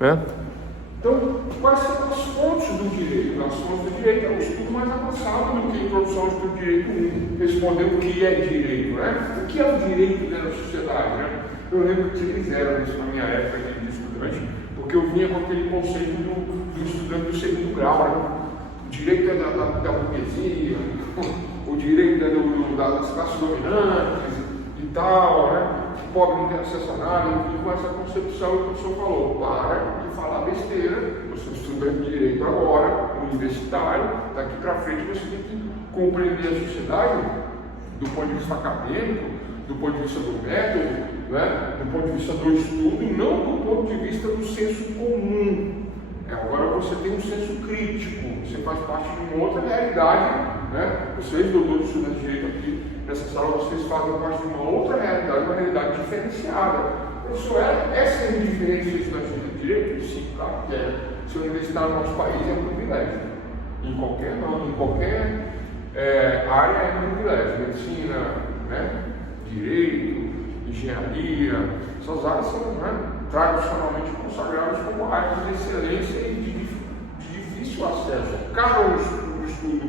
né? Então, quais são as fontes do direito? As fontes do direito é um estudo mais avançado do que a introdução ao estudo do direito 1, responder o que é direito, né? O que é o direito dentro da sociedade, né? Eu lembro que eles fizeram isso na minha época de estudante, porque eu vinha com aquele conceito do estudante do segundo grau, né? O direito é da burguesia, o direito é das classes dominantes e tal, né? O pobre não tem acesso a nada, e com essa concepção o professor falou, para de falar besteira, você é estudante de direito agora, universitário, daqui para frente você tem que compreender a sociedade do ponto de vista acadêmico, do ponto de vista do método, né? Do ponto de vista do estudo, e não do ponto de vista do senso comum. Agora você tem um senso crítico, você faz parte de uma outra realidade, né? Vocês, doutores estudantes de direito aqui nessa sala, vocês fazem parte de uma outra realidade, uma realidade diferenciada. Professor, essa é a diferença de estudante de direito? Sim, claro que é. Se universitário no nosso país é um privilégio. Em qualquer área é um privilégio. Medicina, né? Direito, engenharia, essas áreas são, né, tradicionalmente consagradas como áreas de excelência e de difícil acesso. Caro o estudo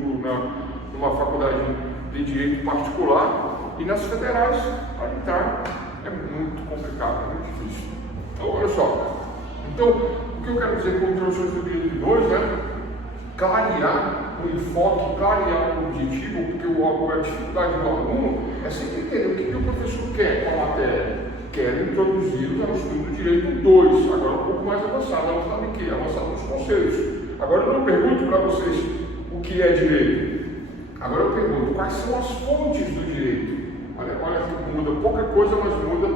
numa faculdade de direito particular, e nas federais, para entrar, é muito complicado, é muito difícil. Então, olha só. Então, o que eu quero dizer com o introdução do direito 2, né? Clarear o enfoque, clarear o objetivo, porque a dificuldade do aluno é sempre entender o que o professor quer com a matéria. Quer introduzir ao estudo do direito 2, agora um pouco mais avançado, avançado em quê? Avançado nos conceitos. Agora eu não pergunto para vocês o que é direito. Agora eu pergunto quais são as fontes do direito. Olha que muda pouca coisa, mas muda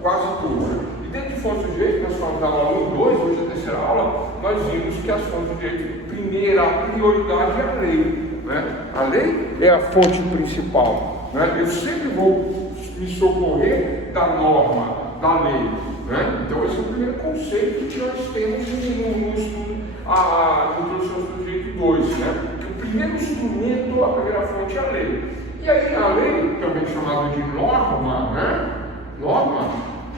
quase tudo. E dentro de fontes do direito, nós falamos da aula 2, hoje a terceira aula, nós vimos que as fontes do direito, primeira prioridade é a lei, né? A lei é a fonte principal, né? Eu sempre vou me socorrer da norma, da lei, né? Então esse é o primeiro conceito que nós temos no estudo, a introdução do direito 2, né? Que o primeiro instrumento, a primeira fonte é a lei. E aí a lei, também chamada de norma, né? Norma.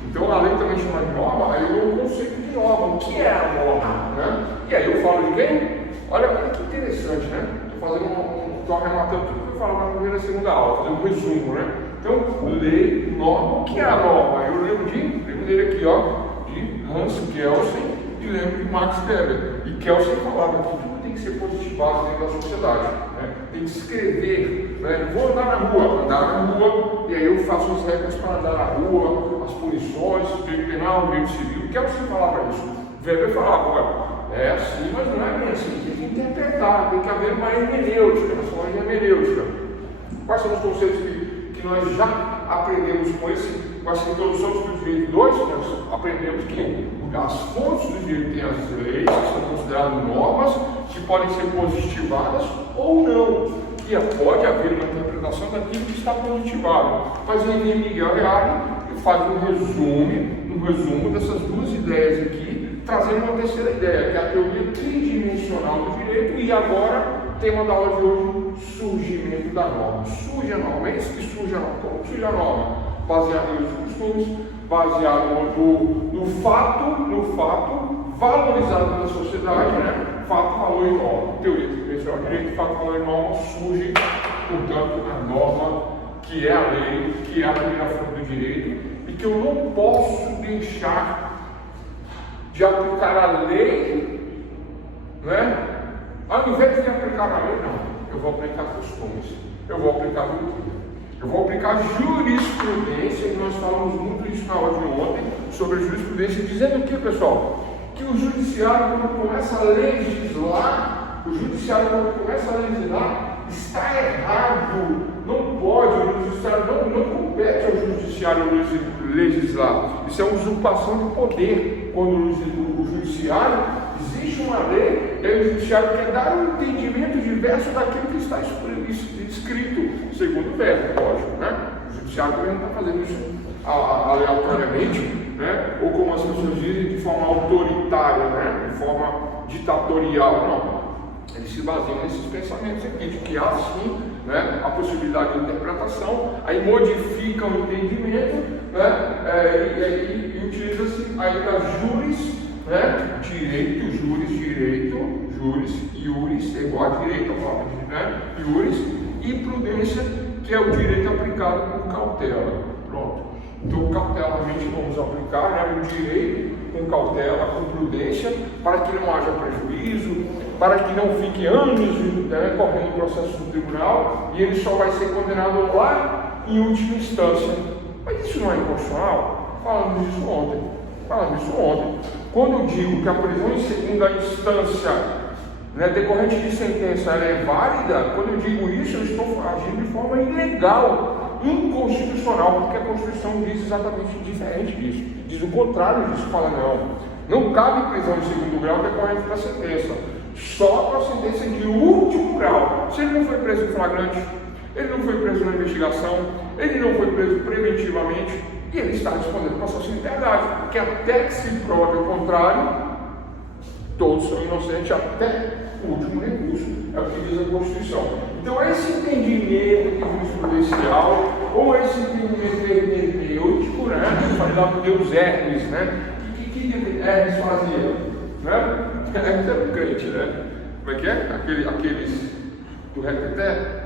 Então a lei também chama de norma, aí eu dou um conceito de norma. O que é a norma, né? E aí eu falo de quem? Olha que interessante, né? Estou arrematando tudo que eu falo na primeira e segunda aula, fazendo um resumo, né? Então, lei, norma, o que é a norma? Eu lembro dele aqui, ó, de Hans Kelsen e lembro de Max Weber. E Kelsen falava que tudo tem que ser positivado dentro da sociedade, né? Tem que escrever, né? Vou andar na rua, e aí eu faço as regras para andar na rua, as punições, o direito penal, o direito civil. Kelsen falava isso. Weber falava, olha, é assim, mas não é bem assim, tem que interpretar, tem que haver uma hermenêutica, nós falamos de hermenêutica. Quais são os conceitos que nós já aprendemos com essa introdução do direito 2? Nós aprendemos que as fontes do direito têm as leis, que são consideradas normas, que podem ser positivadas ou não, que pode haver uma interpretação daquilo que está positivado. Mas em Miguel Reale faz um resumo dessas duas ideias aqui, trazendo uma terceira ideia, que é a teoria tridimensional do direito, e agora, tema da aula de hoje, surgimento da norma. Surge a norma, é isso que surge a norma. Como surge a norma? Baseado nos costumes, baseado no fato valorizado pela sociedade, né? Fato, valor e norma. Teoria tridimensional do direito, fato, valor e norma, surge, portanto, a norma, que é a lei, que é a primeira fonte do direito, e que eu não posso deixar de aplicar a lei, né? Ao invés de aplicar a lei, não. Eu vou aplicar costumes, eu vou aplicar doutrina, eu vou aplicar jurisprudência, e nós falamos muito isso na aula de ontem, sobre a jurisprudência, dizendo o que, pessoal? Que o judiciário, quando começa a legislar, está errado. Não pode, o judiciário não compete ao judiciário legislar. Isso é uma usurpação de poder. Quando o judiciário, existe uma lei, e o judiciário quer dar um entendimento diverso daquilo que está escrito, segundo o verbo, lógico, né? O judiciário também não está fazendo isso aleatoriamente, né? Ou como as pessoas dizem, de forma autoritária, né? De forma ditatorial, não. Eles se baseiam nesses pensamentos aqui, de que há sim, né, a possibilidade de interpretação, aí modifica o entendimento, né, e utiliza-se aí da juris, né? Direito, juris, iuris, é igual a direito, né? Iuris, e prudência, que é o direito aplicado com cautela. Pronto. Então, cautelamente vamos aplicar, né, o direito com cautela, com prudência, para que não haja prejuízo, para que não fique anos, né, correndo o processo no tribunal e ele só vai ser condenado lá em última instância. Mas isso não é inconstitucional? Falamos isso ontem. Quando eu digo que a prisão em segunda instância, né, decorrente de sentença, ela é válida, quando eu digo isso, eu estou agindo de forma ilegal, inconstitucional, porque a Constituição diz exatamente diferente disso, diz o contrário disso, fala não cabe prisão em segundo grau decorrente da sentença, só para sentença de último grau. Se ele não foi preso em flagrante, ele não foi preso na investigação, ele não foi preso preventivamente, e ele está respondendo processo de liberdade, porque até que se prove o contrário, todos são inocentes até o último recurso, é o que diz a Constituição. Então, esse entendimento jurisprudencial, ou esse entendimento hermenêutico, né? Eu falei lá do Deus Hermes, né? O que Hermes fazia? Né? Hermes era um crente, né? Como é que é? Aqueles do reteté,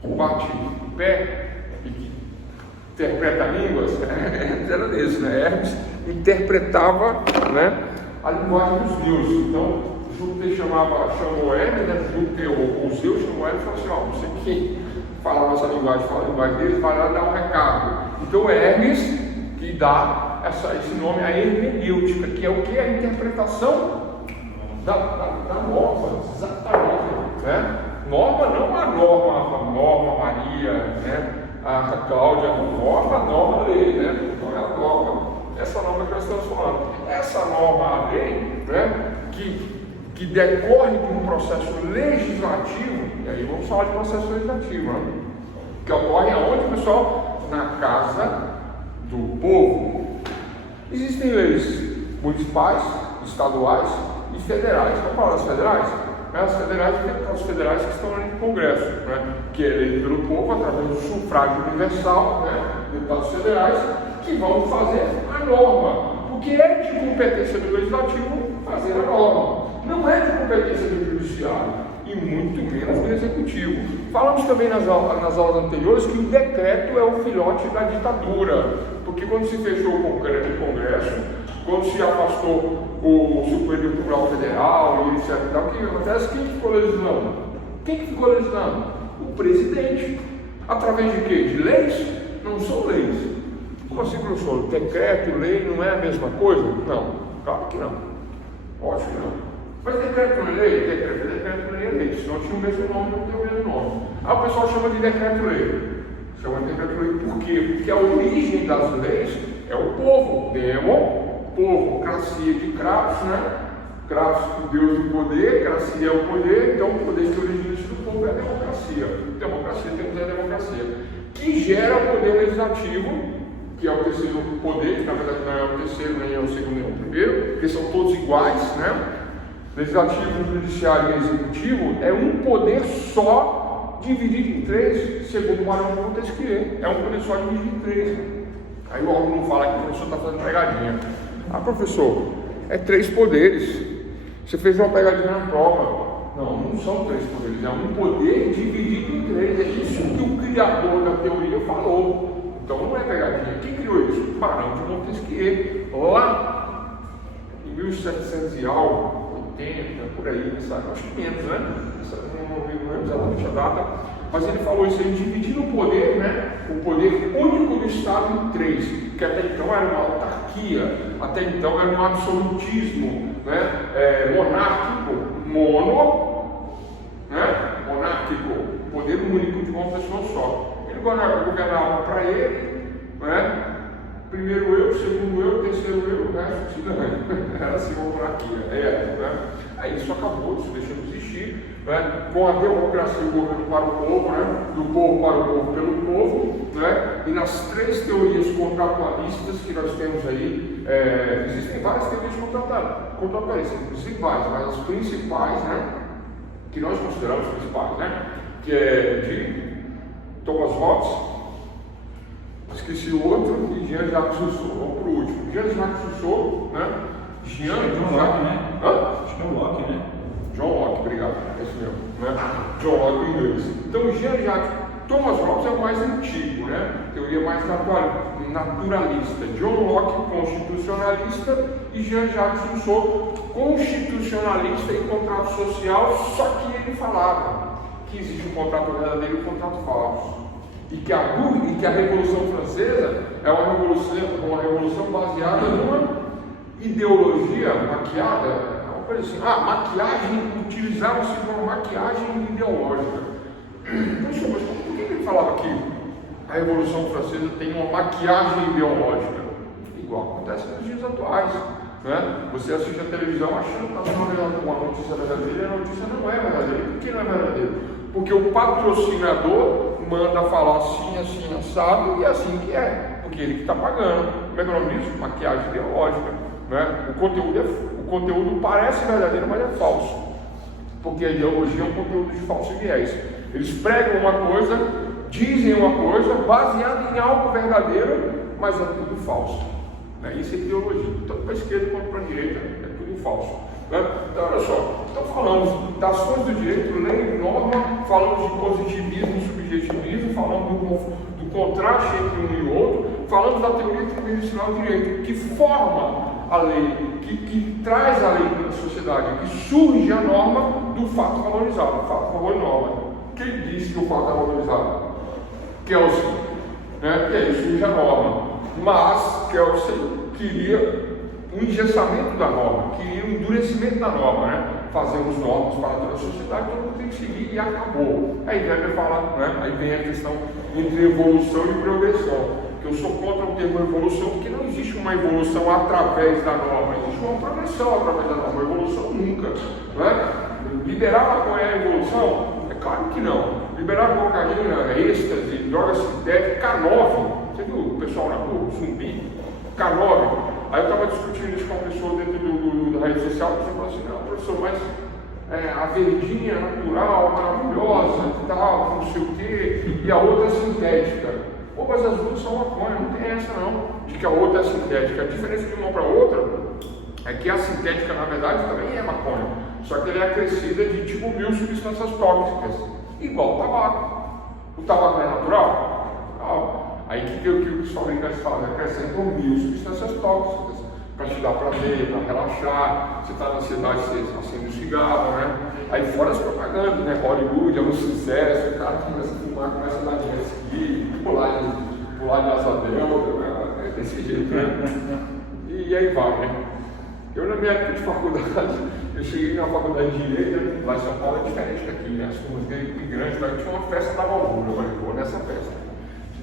que bate o pé e que interpreta línguas, Hermes era desse, né? Hermes interpretava, né, a linguagem dos deuses. Então, Júpiter chamou Hermes, né? Júpiter ou Zeus chamou Hermes e falou assim: ó, você que fala a nossa linguagem, fala a linguagem deles, vai lá dar um recado. Então, Hermes que dá esse nome, a hermenêutica, que é o que? A interpretação da norma, exatamente, né? Norma não a norma Maria, né? A Cláudia, norma lei, né? Não é a norma. Essa norma que nós estamos falando. Essa norma, a lei, né? Que decorre de um processo legislativo, e aí vamos falar de processo legislativo, né? Que ocorre aonde, pessoal? Na casa do povo. Existem leis municipais, estaduais e federais. Vamos falar das federais? As federais e deputados federais que estão ali no Congresso, né? Que é eleito pelo povo através do sufrágio universal, né? Deputados federais que vão fazer a norma, porque é de competência do legislativo fazer a norma, não é de competência do judiciário e muito menos do executivo. Falamos também nas aulas anteriores que o decreto é o filhote da ditadura, porque quando se fechou o Congresso, quando se afastou o Supremo Tribunal Federal e etc. O que acontece? Quem ficou legislando? O presidente. Através de quê? De leis? Não são leis. Como assim, professor? Decreto, lei não é a mesma coisa? Não, claro que não. Ótimo que não. Mas decreto não é lei? Decreto não é lei. Se não tinha o mesmo nome, não tem o mesmo nome. Aí o pessoal chama de decreto-lei. Chama de decreto-lei por quê? Porque a origem das leis é o povo. Povo, cracia de Kratos, né? Kratos, o Deus do poder, cracia é o poder, então o poder que origina isso do povo é a democracia. Temos a democracia, que gera o poder legislativo, que é o terceiro poder, que na verdade não é o terceiro, nem é o segundo, nem é o primeiro, porque são todos iguais, né? Legislativo, judiciário e executivo é um poder só, dividido em três, segundo o Barão de Montesquieu. É um poder só dividido em três. Aí o aluno fala que o professor está fazendo pegadinha. Ah, professor, é três poderes. Você fez uma pegadinha na prova. Não são três poderes, é um poder dividido em três. É isso que o criador da teoria falou. Então não é pegadinha. Quem criou isso? Barão de Montesquieu. Lá em 1700 e algo, 80, por aí, acho que menos, né? Não lembro exatamente a data. Mas ele falou isso aí, dividindo o poder, né? O poder único do Estado em três, que até então era uma autarquia, até então era um absolutismo, né? Monárquico, monárquico, poder único de uma pessoa só. Ele governava para ele, né? Primeiro eu, segundo eu, terceiro eu, né? Era assim uma monarquia, né? Aí isso acabou, isso deixou de existir, né? Com a democracia, o governo para o povo, né? Do povo para o povo, pelo povo, né? E nas três teorias contratualistas que nós temos aí, existem várias teorias contratualistas, existem várias, mas as principais, né? Que nós consideramos principais, né? Que é de Thomas Hobbes, esqueci o outro, e Jean-Jacques Rousseau. Vamos para o último. Jean-Jacques Rousseau, né? John Locke, né? Hã? John Locke, né? John Locke, obrigado. É isso mesmo. Né? John Locke em inglês. Então, Jean-Jacques Thomas Hobbes é o mais antigo, né? Teoria mais naturalista. John Locke, constitucionalista, e Jean-Jacques Rousseau, constitucionalista e contrato social, só que ele falava que existe um contrato verdadeiro e um contrato falso. E que a Revolução Francesa é uma revolução baseada numa ideologia maquiada, uma coisa assim, maquiagem, utilizaram-se de uma maquiagem ideológica. Então, mas por que ele falava que a Revolução Francesa tem uma maquiagem ideológica? Igual acontece nos dias atuais. Né? Você assiste a televisão achando que está vendo uma notícia verdadeira e a notícia não é verdadeira. Por que não é verdadeira? Porque o patrocinador manda falar assim, assim, assado, e é assim que é. Porque ele que está pagando. Como é que é o nome disso? Maquiagem ideológica. Né? O conteúdo parece verdadeiro, mas é falso. Porque a ideologia é um conteúdo de falso viés. Eles pregam uma coisa, dizem uma coisa, baseada em algo verdadeiro, mas é tudo falso. Né? Isso é ideologia. Tanto para a esquerda quanto para a direita, é tudo falso. Né? Então, olha só, então falamos das ações do direito, lei e norma, falamos de positivismo e subjetivismo, falamos do contraste entre um e outro, falamos da teoria tridimensional do direito, que forma a lei, que traz a lei para a sociedade, que surge a norma do fato valorizado, o fato valor e norma. Quem disse que o fato é valorizado? Kelsen, né? E aí surge a norma. Mas Kelsen queria um engessamento da norma, queria um endurecimento da norma, né? Fazemos normas para toda a sociedade, todo mundo tem que seguir e acabou. Aí Weber fala, né? Aí vem a questão entre evolução e progressão. Eu sou contra o termo evolução, porque não existe uma evolução através da norma, existe uma progressão através da norma, evolução nunca. Né? Liberar a maconha é evolução? É claro que não. Liberar cocaína, êxtase, droga sintética, K9, você viu o pessoal na rua, zumbi, K9. Aí eu estava discutindo isso com uma pessoa dentro da rede social, e falou assim, não, professor, mas a verdinha natural, maravilhosa e tal, não sei o quê, e a outra é sintética. Pô, mas as duas são maconha, não tem essa não, de que a outra é sintética. A diferença de uma para outra é que a sintética, na verdade, também é maconha, só que ela é acrescida de tipo 1000 substâncias tóxicas, igual o tabaco. O tabaco é natural? Não. Aí que os fabricantes fazem? Acrescentam 1000 substâncias tóxicas para te dar prazer, para relaxar. Você está na ansiedade, você acende um cigarro, né? Aí fora as propagandas, né? Hollywood é um sucesso, o cara começa a fumar, começa a dar de esqui, pular de asa delta, né? É desse jeito, né? E aí vai, né? Eu, na minha época de faculdade, eu cheguei na faculdade de Direito, lá em São Paulo é diferente daqui, né? As turmas imigrantes, lá tinha uma festa da Valvura, eu falei, vou nessa festa.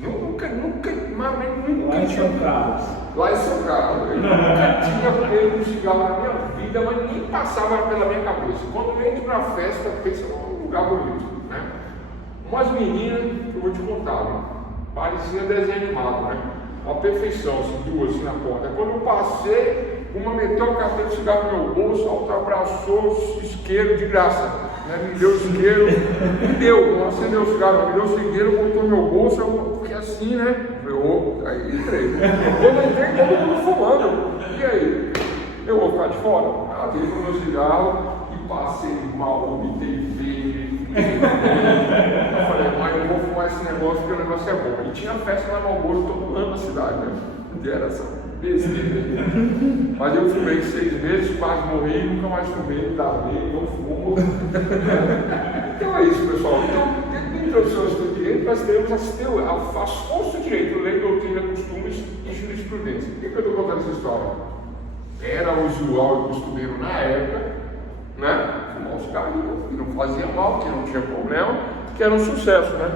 Nunca, lá em São Carlos. Lá em São Carlos. Eu nunca tinha pego um cigarro na minha vida, mas nem passava pela minha cabeça. Quando eu entro na festa, pensa num lugar bonito, né? Umas meninas, eu vou te contar, né? Parecia desenho animado, né? Uma perfeição, assim, duas assim na porta. Quando eu passei, uma meteu o cartão de cigarro no meu bolso, a outra abraçou isqueiro de graça. Né? Me deu isqueiro, não acendeu o cigarro, me deu o isqueiro, botou no meu bolso, eu fiquei assim, né? Aí entrei. Quando eu entrei, todo mundo fumando. E aí? Eu vou ficar de fora? Dei pro meu cigarro e passei mal, vomitei feio. Eu falei, mas eu vou fumar esse negócio porque o negócio é bom. E tinha festa lá no almoço todo ano na cidade, né? Era essa besteira. Mas eu fumei 6 meses, quase morri, nunca mais fumei, não fumo. Então é isso, pessoal. Então, dentro da introdução do direito, nós temos as fontes do direito, lei, doutrina, costumes e jurisprudência. Por que eu estou contando essa história? Era usual e costumeiro na época, né? Fumar os carrinhos, que não fazia mal, que não tinha problema, que era um sucesso, né?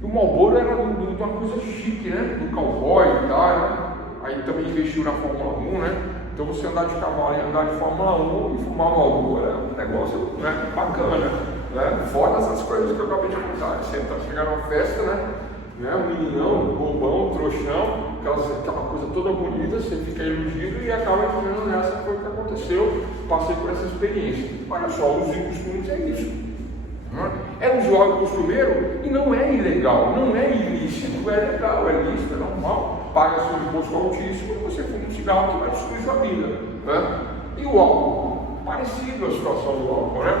E o Marlboro era uma coisa chique, né? Do cowboy e tal, né? Aí também investiu na Fórmula 1, né? Então você andar de cavalo e andar de Fórmula 1 e fumar Marlboro é um negócio, né? Bacana, né? Fora essas coisas que eu acabei de contar. Você tá chegando numa festa, né? Um meninão, bobão, trouxão, aquela coisa toda bonita, você fica iludido e acaba dizendo, nessa foi o que aconteceu, passei por essa experiência. Olha só, os costumes é isso. É usual e costumeiro e não é ilegal, não é ilícito, é legal, é lícito, é normal. paga seu imposto altíssimo, você fuma um cigarro que vai destruir sua vida, né? E o álcool? Parecido a situação do álcool, né?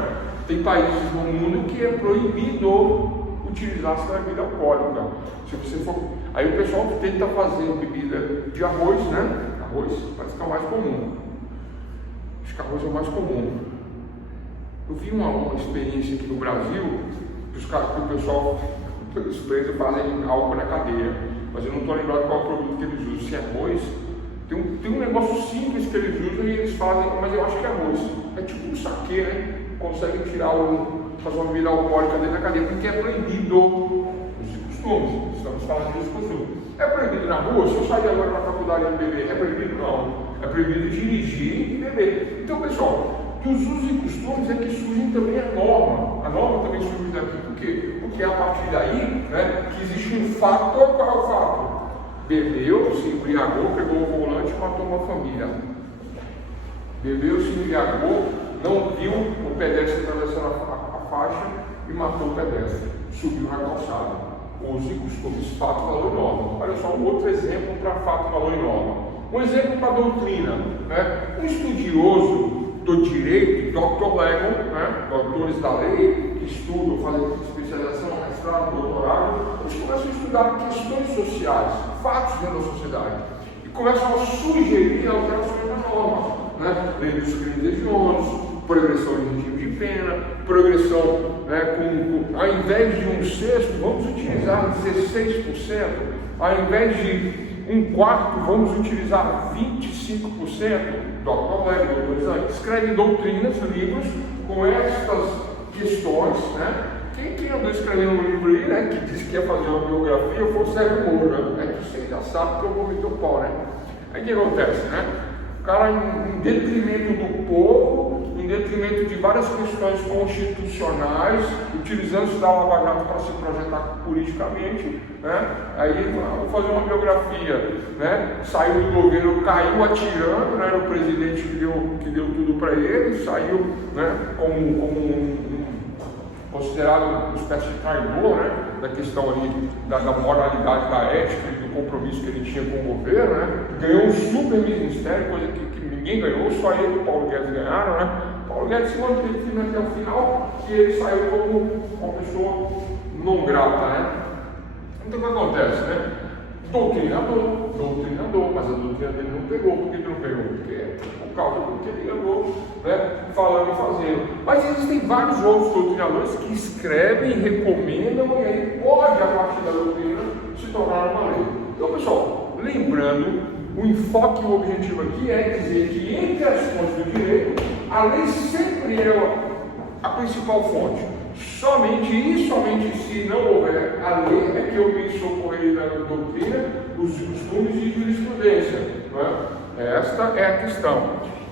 Tem países no mundo que é proibido utilizar essa bebida alcoólica. Se você for... Aí o pessoal tenta fazer bebida de arroz, né? Arroz parece que é o mais comum. Acho que arroz é o mais comum. Eu vi uma experiência aqui no Brasil, que o pessoal, os presos fazem álcool na cadeia, mas eu não estou lembrado qual é o produto que eles usam, se é arroz. Tem um negócio simples que eles usam e eles fazem, mas eu acho que é arroz. É tipo um saquê, né? Conseguem fazer uma bebida alcoólica dentro da cadeia, porque é proibido os costumes. Estamos falando de costumes. É proibido na rua? Se eu sair agora na faculdade e beber, é proibido? Não. É proibido dirigir e beber. Então, pessoal, dos usos e costumes é que surgem também a norma. A norma também surge daqui. Por quê? Porque é a partir daí, né, que existe um fato. Qual é o fato? Bebeu, se embriagou, pegou o volante e matou uma família. Bebeu, se embriagou, não viu o pedestre atravessando a faixa e matou o pedestre. Subiu na calçada. Usos e costumes, fato, valor e norma. Olha só um outro exemplo para fato, valor e norma. Um exemplo para doutrina, né? Um estudioso do direito, Dr. Legal, né? Doutores da lei, que estudam, fazem especialização, mestrado, doutorado, eles começam a estudar questões sociais, fatos dentro da sociedade, e começam a sugerir alterações da norma, né? Lei dos crimes hediondos, progressão de regime de pena, progressão, né, ao invés de 1/6, vamos utilizar 16%, ao invés de 1/4, vamos utilizar 25%. Dr. Legal escreve doutrinas, livros com estas questões, né? Quem andou escrevendo um livro aí, né, que disse que ia fazer uma biografia, foi o Sérgio Moro, né? Você já sabe que eu vou meter o pau, né? Aí o que acontece, né? O cara, em detrimento do povo, em detrimento de várias questões constitucionais, utilizando-se da Lava Jato para se projetar politicamente, né? Aí vou fazer uma biografia, né? Saiu do governo, caiu atirando, né? Era o presidente que deu tudo para ele, saiu, né? como considerado uma espécie de traidor, né? Da questão ali da moralidade, da ética e do compromisso que ele tinha com o governo, né? Ganhou um super ministério, coisa que ninguém ganhou, só ele e o Paulo Guedes ganharam, né? Paulo Guedes se manteve firme até o final e ele saiu como uma pessoa não grata, né? Então o que acontece, né? Doutrinador, mas a doutrina dele não pegou. Por que não pegou? Porque por causa do que ele andou, né, falando e fazendo. Mas existem vários outros doutrinadores que escrevem, recomendam, e aí pode, a partir da doutrina, se tornar uma lei. Então, pessoal, lembrando, o enfoque e o objetivo aqui é dizer que entre as fontes do direito, a lei sempre é a principal fonte. Somente e somente se não houver a lei é que eu me socorrer da doutrina, os costumes e jurisprudência. Né? Esta é a questão.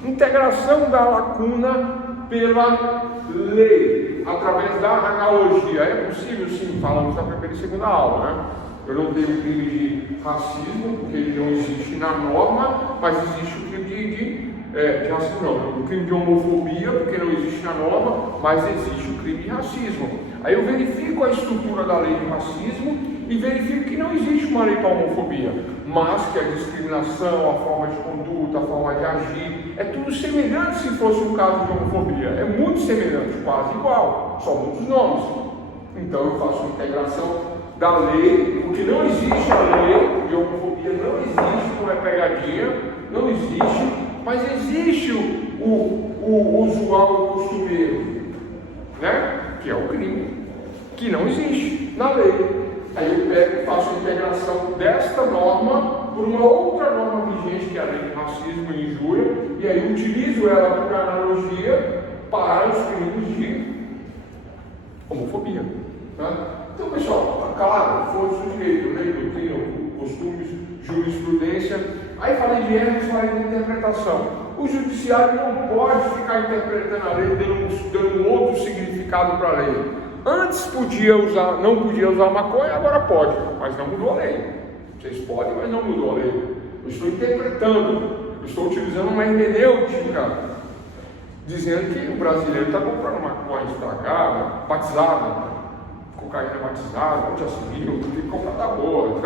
Integração da lacuna pela lei, através da analogia. É possível, sim, falamos na primeira e segunda aula, né? Eu não tenho crime de racismo, porque ele não existe na norma, mas existe o crime de racismo, não. O crime de homofobia, porque não existe na norma, mas existe o crime de racismo. Aí eu verifico a estrutura da lei de racismo e verifico que não existe uma lei para homofobia, mas que a discriminação, a forma de conduta, a forma de agir, é tudo semelhante se fosse um caso de homofobia. É muito semelhante, quase igual, só muitos nomes. Então eu faço uma integração da lei, porque não existe a lei de homofobia, não existe, não é pegadinha, não existe, mas existe o usual, o costumeiro, né? Que é o crime, que não existe na lei. Aí eu pego e faço a integração desta norma por uma outra norma vigente, que é a lei de racismo e injúria, e aí utilizo ela por analogia para os crimes de homofobia. Né? Então, pessoal, tá claro, fontes do direito, lei, doutrina, costumes, jurisprudência. Aí falei de erros, falei de interpretação. O judiciário não pode ficar interpretando a lei, dando um outro significado para a lei. Antes não podia usar maconha, agora pode, mas não mudou a lei. Vocês podem, mas não mudou a lei. Eu estou interpretando, eu estou utilizando uma hermenêutica, dizendo que o brasileiro está comprando maconha estragada, batizada, cocaína batizada, já se viu, tem que comprar da boa.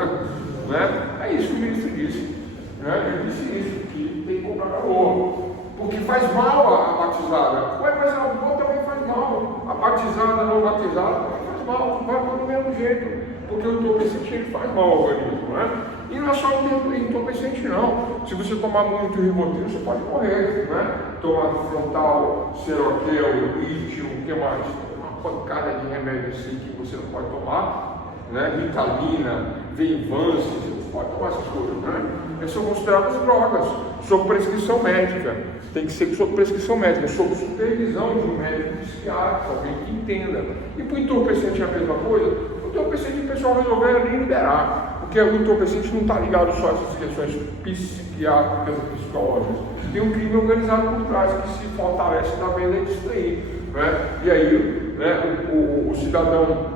né? É isso que o ministro disse, né? Ele disse isso, que tem que comprar valor, porque faz mal a batizada. Ué, mas a avó também faz mal, a batizada, não batizada também faz mal, vai do mesmo jeito, porque o entorpecente ele faz mal ao organismo, né? E não é só entorpecente não, se você tomar muito Rivotril você pode morrer, né? Tomar frontal, seroquel, lítio, o que mais? Uma pancada de remédio assim que você não pode tomar, né? Ritalina, Venvance, você não pode tomar essas coisas, né? Essas são consideradas drogas, sob prescrição médica, tem que ser sob prescrição médica, sob supervisão de um médico psiquiatra, alguém que entenda. E para o entorpecente é a mesma coisa, o entorpecente o pessoal resolveu ali liberar. Porque o entorpecente não está ligado só a essas questões psiquiátricas e psicológicas. Tem um crime organizado por trás que se fortalece na venda disso aí, né? E aí, né, o cidadão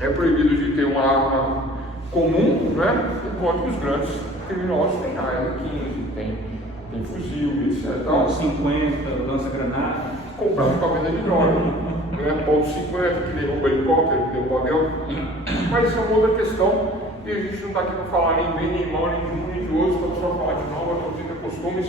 é proibido de ter uma arma comum, né? Enquanto os grandes criminosos têm AR-15, tem fuzil, etc. Então, 50, lança-granada. Comprado para venda de droga. Né? Ponto 50, que derruba helicóptero, que derruba avião. Mas isso é uma outra questão. E a gente não está aqui para falar nem bem, nem mal, nem de um nem de outro, estamos só falar de norma, doutrina, costumes,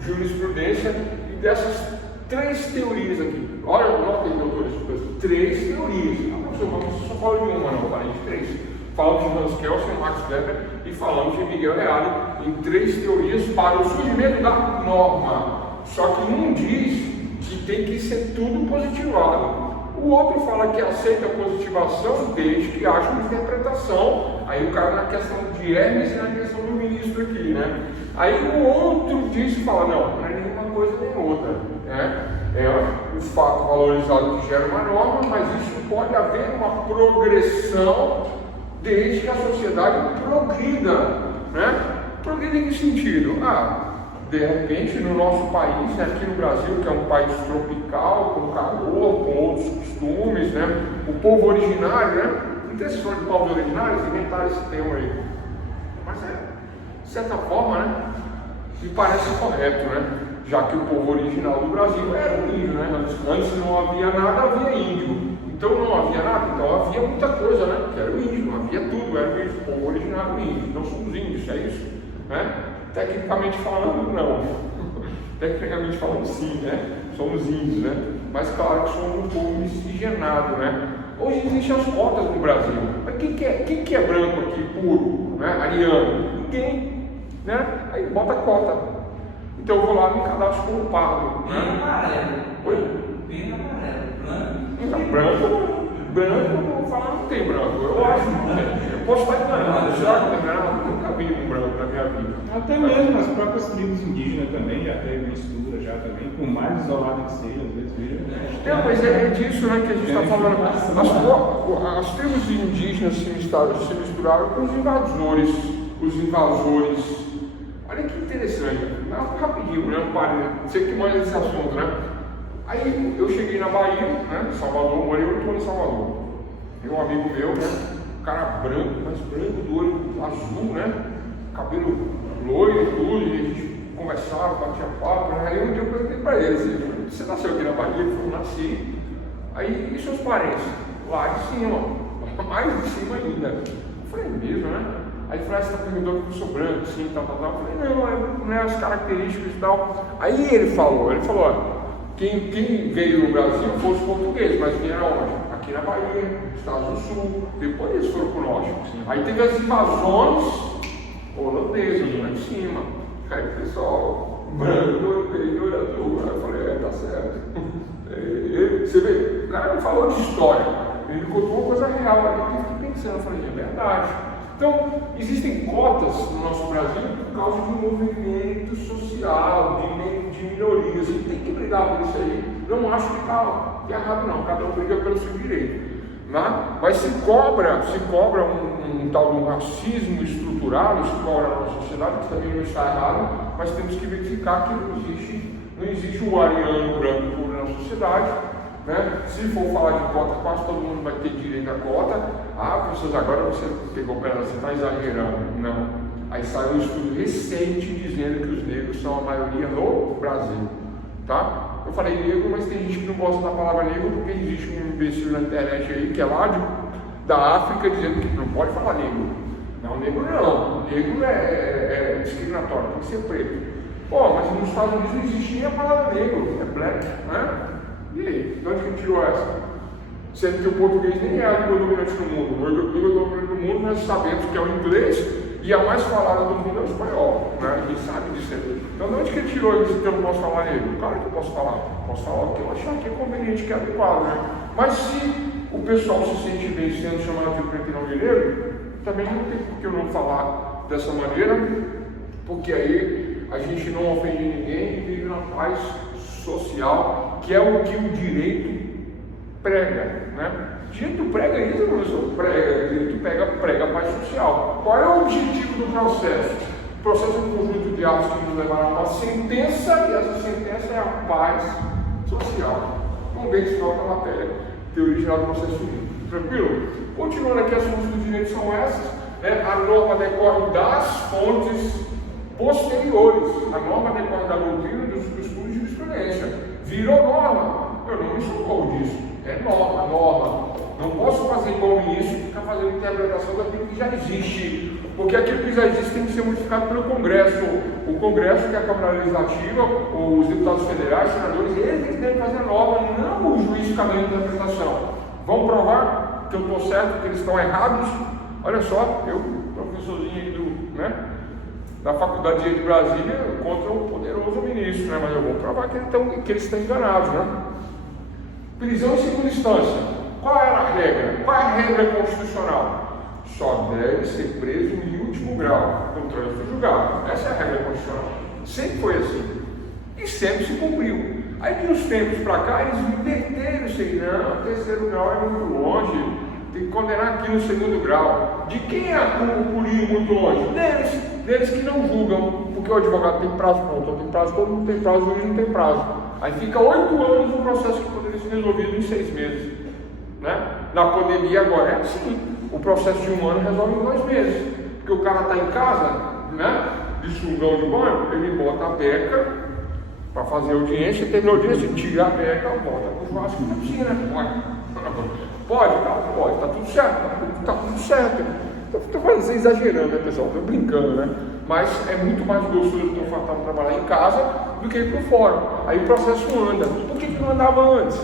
jurisprudência e dessas três teorias aqui. Olha, notem, doutores, três teorias. Você só fala de uma, não, falei de três. Falamos de Hans Kelsen, Max Weber e falamos de Miguel Reale em três teorias para o surgimento da norma. Só que um diz que tem que ser tudo positivado. O outro fala que aceita a positivação desde que acha uma interpretação. Aí o cara na questão de Hermes e na questão do ministro aqui, né? Aí o outro diz e fala, não é nenhuma coisa nem outra, né? É o fato valorizado que gera uma norma, mas isso pode haver uma progressão desde que a sociedade progrida, né? Progrida em que sentido? De repente, no nosso país, né, aqui no Brasil, que é um país tropical, com calor, com outros costumes, né, o povo originário, né, não tem esse de povos originários, inventaram esse termo aí. Mas de certa forma, né, me parece correto, né, já que o povo original do Brasil era o índio, né, antes não havia nada, havia índio. Então não havia nada, então havia muita coisa, né, que era o índio, não havia tudo, era o índio, o povo originário do índio, então somos índios, é isso, né? Tecnicamente falando, não. Tecnicamente falando, sim, né? Somos índios, né? Mas claro que somos um povo miscigenado, né? Hoje existem as cotas no Brasil. Mas quem que é branco aqui, puro, né? Ariano? Ninguém, né? Aí bota cota. Então eu vou lá me cadastro como pardo, né? Bem amarelo. Oi? Bem amarelo. Então, branco, não fala, não tem branco. Eu acho que não tem. Eu posso estar enganado. Será que eu estou enganado? Nunca vi um branco na minha vida. Até mesmo as próprias tribos indígenas também já teve mistura, já também, por mais isolado que seja, às vezes vira. Não, mas é disso, né, que a gente está falando. As tribos indígenas se misturaram com os invasores. Olha que interessante. Rapidinho, né? Sei que mais esse assunto, né? Aí eu cheguei na Bahia, né? Salvador, morei 8 anos em Salvador. Tem um amigo meu, né? Um cara branco, mas branco do olho azul, né? Cabelo loiro, tudo, e a gente conversava, batia papo, né? Aí um dia eu perguntei pra ele assim, você nasceu aqui na Bahia? Ele falou, nasci. Aí, e seus parentes? Lá de cima, mais de cima ainda. Eu falei, mesmo, né? Aí ele falou, você está perguntando que eu sou branco, sim, tal. Eu falei, não é as características e tal. Aí ele falou, ó, quem veio no Brasil foram os portugueses, mas vieram onde? Aqui na Bahia, Estados do Sul, depois eles foram para o norte. Aí teve as invasões holandesas lá em cima. Aí o pessoal, branco, do olho azul. Aí eu falei, tá certo. Você vê, o cara me falou de história, ele contou uma coisa real ali, eu fiquei pensando, eu falei, é verdade. Então, existem cotas no nosso Brasil por causa de um movimento social, de minorias. A gente tem que brigar por isso aí. Não acho que está errado, não. Cada um briga pelo seu direito. Né? Mas se cobra um tal de um racismo estruturado, se cobra na sociedade, que também não está errado, mas temos que verificar que não existe um ariano branco puro na sociedade. Né? Se for falar de cota, quase todo mundo vai ter direito à cota. Professor, agora você pegou para ela, você está exagerando. Não. Aí saiu um estudo recente dizendo que os negros são a maioria no Brasil. Tá? Eu falei negro, mas tem gente que não gosta da palavra negro porque existe um imbecil na internet aí que é lá da África dizendo que não pode falar negro. Não, negro não. Negro é discriminatório, tem que ser preto. Pô, mas nos Estados Unidos não existia a palavra negro, é black, né? E aí, de onde que tirou essa? Sendo que o português nem é a língua dominante do mundo. A língua dominante do mundo nós sabemos que é o inglês e a mais falada do mundo é o espanhol, né? Ninguém sabe disso. Então, de onde que ele tirou isso que eu não posso falar negro? Claro que eu posso falar. Posso falar o que eu achar que é conveniente, que é adequado, né? Mas se o pessoal se sente bem sendo chamado de preto e não de negro, também não tem por que eu não falar dessa maneira, porque aí a gente não ofende ninguém e vive na paz social, que é o que o direito prega, né? Direito prega isso, professor? Prega, direito prega a paz social. Qual é o objetivo do processo? O processo é um conjunto de atos que nos levaram a uma sentença, e essa sentença é a paz social. Vamos ver se falta a matéria, teoria geral do processo civil. Tranquilo? Continuando aqui, as fontes do direito são essas, né? A norma decorre das fontes posteriores. A norma decorre da doutrina dos estudos de jurisprudência. Virou norma. Eu não me socorro disso. É norma. Não posso fazer igual o ministro e ficar fazendo interpretação daquilo que já existe. Porque aquilo que já existe tem que ser modificado pelo Congresso. O Congresso, que é a Câmara Legislativa, os deputados federais, senadores, eles que devem fazer norma, não o juiz ficar dando interpretação. Vão provar que eu estou certo, que eles estão errados. Olha só, eu, professorzinho da Faculdade de Direito de Brasília, contra o poderoso ministro, né? Mas eu vou provar que eles estão enganados, né? Prisão em segunda instância. Qual era a regra? Qual é a regra constitucional? Só deve ser preso em último grau, com trânsito julgado. Essa é a regra constitucional. Sempre foi assim. E sempre se cumpriu. Aí de uns tempos para cá, eles inverteram isso aí. Não, o terceiro grau é muito longe. Tem que condenar aqui no segundo grau. De quem é o pulinho muito longe? Deles que não julgam. Porque o advogado tem prazo, pronto, tem prazo, todo mundo tem prazo, o juiz não tem prazo. Aí fica 8 anos no processo que poderia ser resolvido em 6 meses. Né? Na pandemia agora é assim. O processo de 1 ano resolve em 2 meses. Porque o cara está em casa, né? De sungão de banho, ele bota a beca para fazer audiência, termina a audiência, tira a beca, volta para o churrasco na piscina. Pode, tá tudo certo, tá tudo certo. Estou falando, exagerando, né, pessoal? Estou brincando, né? Mas é muito mais gostoso confortável trabalhar em casa do que ir para fora. Aí o processo anda. Por que não andava antes?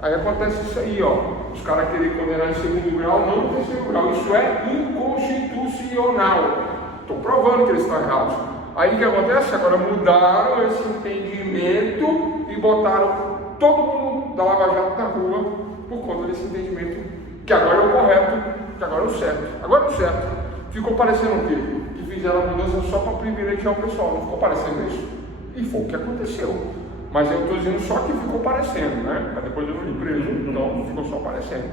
Aí acontece isso aí, ó. Os caras querem condenar em segundo grau, não no terceiro grau. Isso é inconstitucional. Estou provando que eles estão errados. Aí o que acontece? Agora mudaram esse entendimento e botaram todo mundo da Lava Jato na rua por conta desse entendimento, que agora é o correto, que agora é o certo. Agora é o certo. Ficou parecendo o quê? Que fizeram a mudança só para privilegiar o pessoal. Não ficou parecendo isso? E foi o que aconteceu. Mas eu estou dizendo só que ficou parecendo, né? Mas depois eu não fui preso, não ficou só parecendo.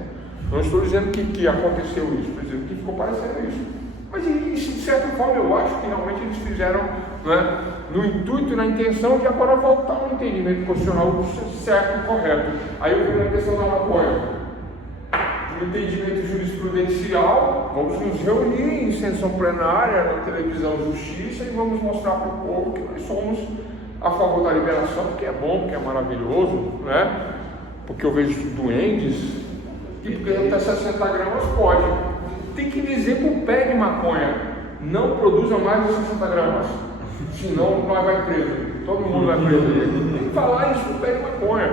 Não estou dizendo que aconteceu isso, estou dizendo que ficou parecendo isso. Mas isso, de certa forma, eu acho que realmente eles fizeram, né, no intuito e na intenção de agora voltar ao entendimento constitucional certo e correto. Aí eu vi na questão da maconha. No entendimento jurisprudencial, vamos nos reunir em sessão plenária, na televisão Justiça, e vamos mostrar para o povo que nós somos a favor da liberação, porque é bom, porque é maravilhoso, né? Porque eu vejo duendes, e porque até 60 gramas pode. Tem que dizer para o pé de maconha, não produza mais de 60 gramas, senão nós vai preso, todo mundo vai preso. Tem que falar isso para o pé de maconha,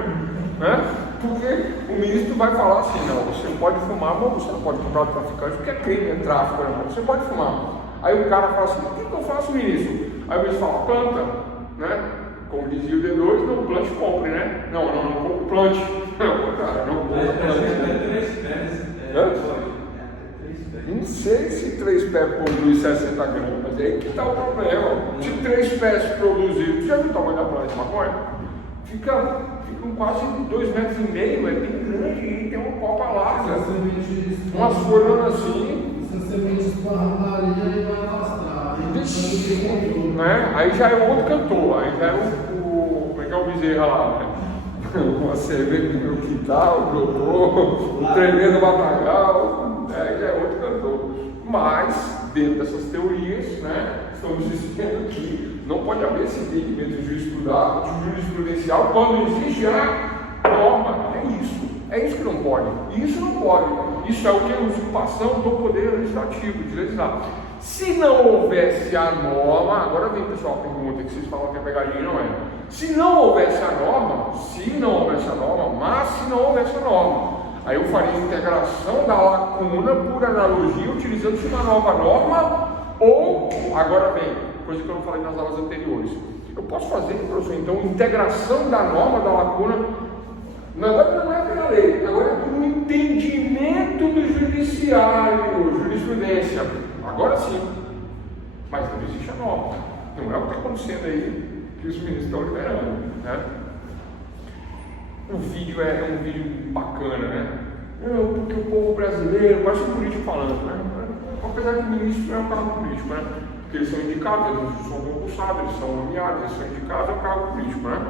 né? Porque o ministro vai falar assim, não, você pode fumar, mas você não pode comprar de traficante, porque é crime, é tráfico, né? Você pode fumar. Aí o cara fala assim, o que eu faço, ministro? Aí o ministro fala, planta, né? Como dizia o D2, não plante, compre, né? Não compre, plante. Não, cara, não compre, plante. Não sei se 3 pés produz 60 gramas, é aí que está o problema. Se 3 pés produzir, já viu o tamanho da planta de maconha? Fica quase 2,5 metros, é bem grande, e tem uma copa larga, umas folhas assim. Se você semente esparramar ali, ele vai arrastar. Né? Aí já é outro cantor, aí já é como é que é o Bezerra lá, né? Uma cerveja do meu quintal, o doutor, o tremendo batagal, aí já é outro cantor. Mas, dentro dessas teorias, né, estamos dizendo que não pode haver esse entendimento jurisprudencial quando existe a norma. É isso que não pode. Isso não pode. Isso é o que? Usurpação do poder legislativo, de legislar. Se não houvesse a norma, agora vem pessoal, a pergunta que vocês falam que é pegadinha, não é? Se não houvesse a norma, mas se não houvesse a norma, aí eu faria a integração da lacuna por analogia, utilizando-se uma nova norma, ou, agora vem, coisa que eu não falei nas aulas anteriores, eu posso fazer, professor, então, integração da norma, da lacuna, agora não é pela lei, agora é por um entendimento do judiciário, jurisprudência, agora sim, mas não existe a norma, não é o que está acontecendo aí, que os ministros estão liberando, né? O vídeo é um vídeo bacana, né? Não, porque o povo brasileiro, parece um político falando, né? Apesar que o ministro é um cargo político, né? Porque eles são indicados, eles são concursados, eles são nomeados, eles são indicados, é um cargo político, né?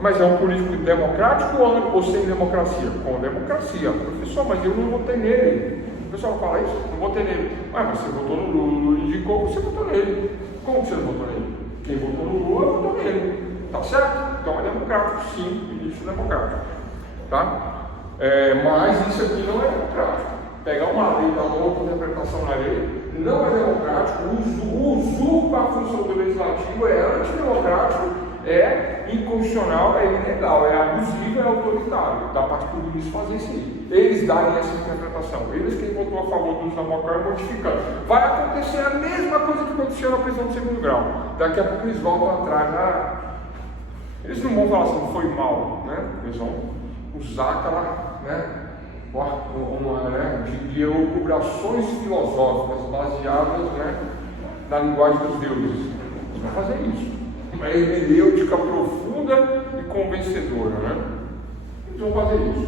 Mas é um político democrático ou sem democracia? Com democracia. Professor, mas eu não votei nele. O pessoal fala isso, não votei nele. Mas você votou no Lula, o Lula indicou, você votou nele. Como você não votou nele? Quem votou no Lula, votou nele. Tá certo? Então é democrático, sim, ministro democrático. Tá? Mas isso aqui não é democrático. Pegar uma lei, dar uma outra interpretação na lei, não é democrático, usurpa a função do legislativo, é antidemocrático, é inconstitucional, é ilegal, é abusivo, é autoritário. Da parte do ministro fazer isso aí. Eles darem essa interpretação. Eles, quem votou a favor do uso da maconha, modificando. Vai acontecer a mesma coisa que aconteceu na prisão de segundo grau. Daqui a pouco eles voltam atrás. Eles não vão falar assim, foi mal, né? Eles vão usar aquela, de elucubrações filosóficas baseadas, na linguagem dos deuses. Eles vão fazer isso. Uma hermenêutica profunda e convencedora, né? Eles vão fazer isso.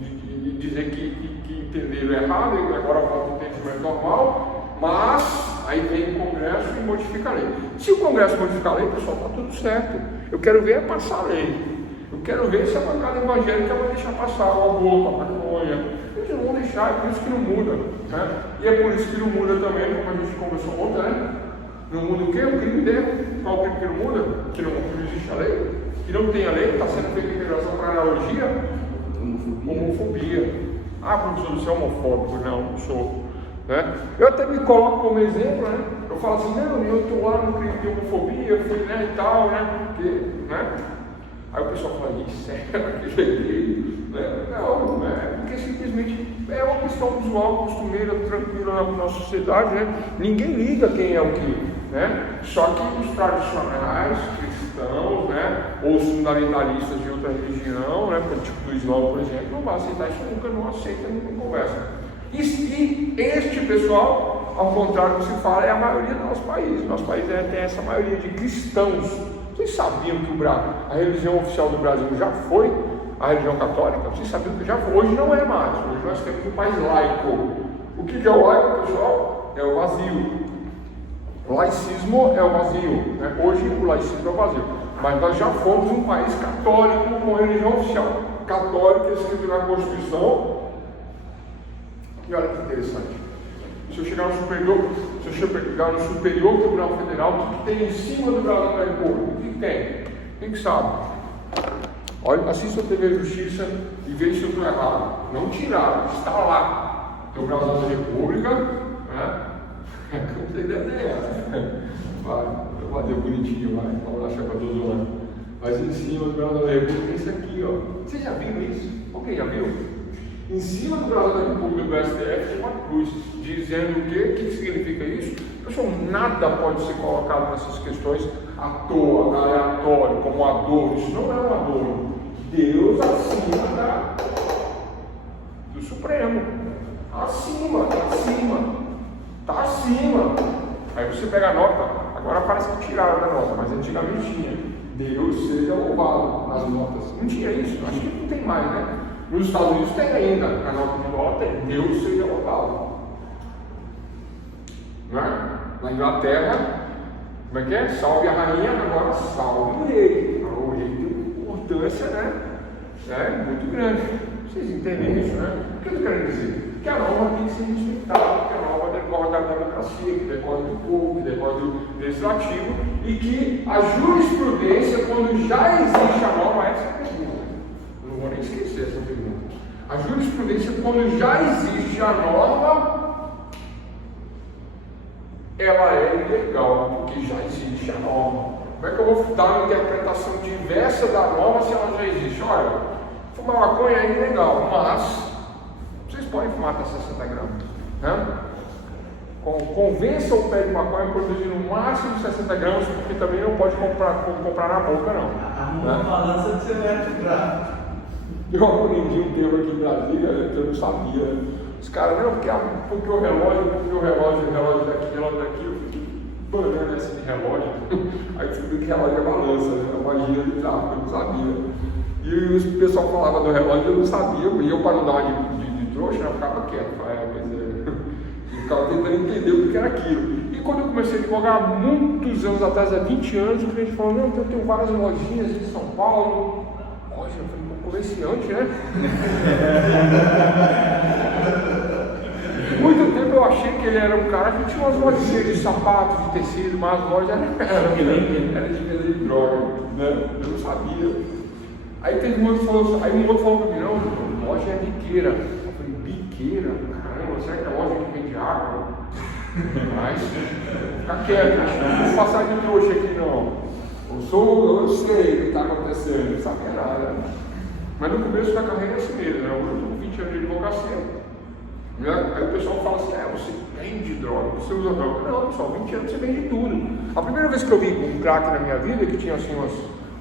E dizer que entenderam errado, e agora volta o entendimento normal, mas aí vem o Congresso e modifica a lei. Se o Congresso modificar a lei, pessoal, está tudo certo. Eu quero ver passar a lei. Eu quero ver se a bancada evangélica vai deixar passar o aborto, a maconha. Eles não vão deixar, é por isso que não muda. Né? E é por isso que não muda também, como a gente conversou ontem, né? Não muda o quê? O crime dele. Qual o crime que não muda? Que não existe a lei. Que não tem a lei, está sendo feita integração para analogia. Homofobia. Ah, professor, você é homofóbico? Não sou. Né? Eu até me coloco como exemplo, né? Eu falo assim, não, eu estou lá no crime de homofobia, fui, e tal, porque, Aí o pessoal fala, isso é gay, Não, porque simplesmente é uma questão usual, costumeira, tranquila na nossa sociedade, Ninguém liga quem é o que, Só que os tradicionais, cristãos, ou os fundamentalistas de outra religião, tipo do Islã, por exemplo, não vai aceitar isso nunca, não aceita, nunca conversa. E este pessoal, ao contrário do que se fala, é a maioria do nosso país. Nosso país tem essa maioria de cristãos. Vocês sabiam que a religião oficial do Brasil já foi a religião católica? Vocês sabiam que já foi? Hoje não é mais. Hoje nós temos um país laico. O que é o laico, pessoal? É o vazio. O laicismo é o vazio. Hoje o laicismo é o vazio. Mas nós já fomos um país católico com religião oficial católica escrita na Constituição. E olha que interessante. Se eu chegar no Superior Tribunal Federal, o que tem em cima do Brasil da República? O que tem? Quem que sabe? Olha, assista a TV Justiça e veja se eu estou errado. Não tiraram, está lá. Tem o Brasil da República, Não tem ideia. Vai fazer bonitinho, vai. Vamos achar que eu estou zoando. Mas em cima do Brasil da República tem isso aqui, ó. Vocês já viram isso? Alguém já viu? Em cima do Brasil da República do STF tem uma cruz, dizendo o quê? O que significa isso? Pessoal, nada pode ser colocado nessas questões à toa, aleatório, como adorno. Isso não é um adorno. Deus acima do Supremo. Acima. Está acima. Aí você pega a nota, agora parece que tiraram da nota, mas antigamente tinha. Deus seja louvado nas notas. Não tinha isso, acho que não tem mais, Nos Estados Unidos tem ainda, na nota de dólar tem, Deus seja louvado. Na Inglaterra, como é que é? Salve a rainha, agora salve o rei. O rei tem uma importância, muito grande. Vocês entendem isso, O que eu quero dizer? Que a norma tem que ser respeitada, que a norma decorre da democracia, que decorre do povo, que decorre do legislativo, e que a jurisprudência, quando já existe a norma, essa é a pergunta. Não vou nem esquecer essa pergunta. A jurisprudência jurisprudência, quando já existe a norma, ela é ilegal, porque já existe a norma. Como é que eu vou dar uma interpretação diversa da norma se ela já existe? Olha, fumar maconha é ilegal, mas vocês podem fumar até 60 gramas, né? Convença o pé de maconha a produzir no máximo 60 gramas, porque também não pode comprar na boca, não. A balança de seu ético. Eu aprendi um termo aqui em Brasília que eu não sabia. Os caras, não, porque o relógio daqui, relógio daqui, eu fiquei banando assim de relógio. Aí descobri que relógio é balança, né? É uma gíria de tráfico, eu não sabia. E o pessoal falava do relógio, eu não sabia, e eu para não dar uma de trouxa, eu ficava quieto. Eu ficava tentando entender o que era aquilo. E quando eu comecei a advogar, muitos anos atrás, há 20 anos, o cliente falou, não, eu tenho várias lojinhas em São Paulo. Loja, eu falei, comerciante, né? Muito tempo eu achei que ele era um cara que tinha umas lojinhas de sapatos, de tecido, mas as lojas era de venda de droga, né? Eu não sabia. Aí teve um outro que falou, aí um outro falou para mim, não, loja é biqueira. Eu falei, biqueira? Caramba, será que é loja que vende água? Mas, fica quieto, não vou passar de trouxa aqui não. Eu sei o que está acontecendo, não sabia nada. Mas no começo da carreira é assim mesmo, né? Eu estou com 20 anos de advocacia. Aí o pessoal fala assim, você vende droga, você usa droga. Não, pessoal, 20 anos você vende tudo. A primeira vez que eu vi um crack na minha vida, que tinha assim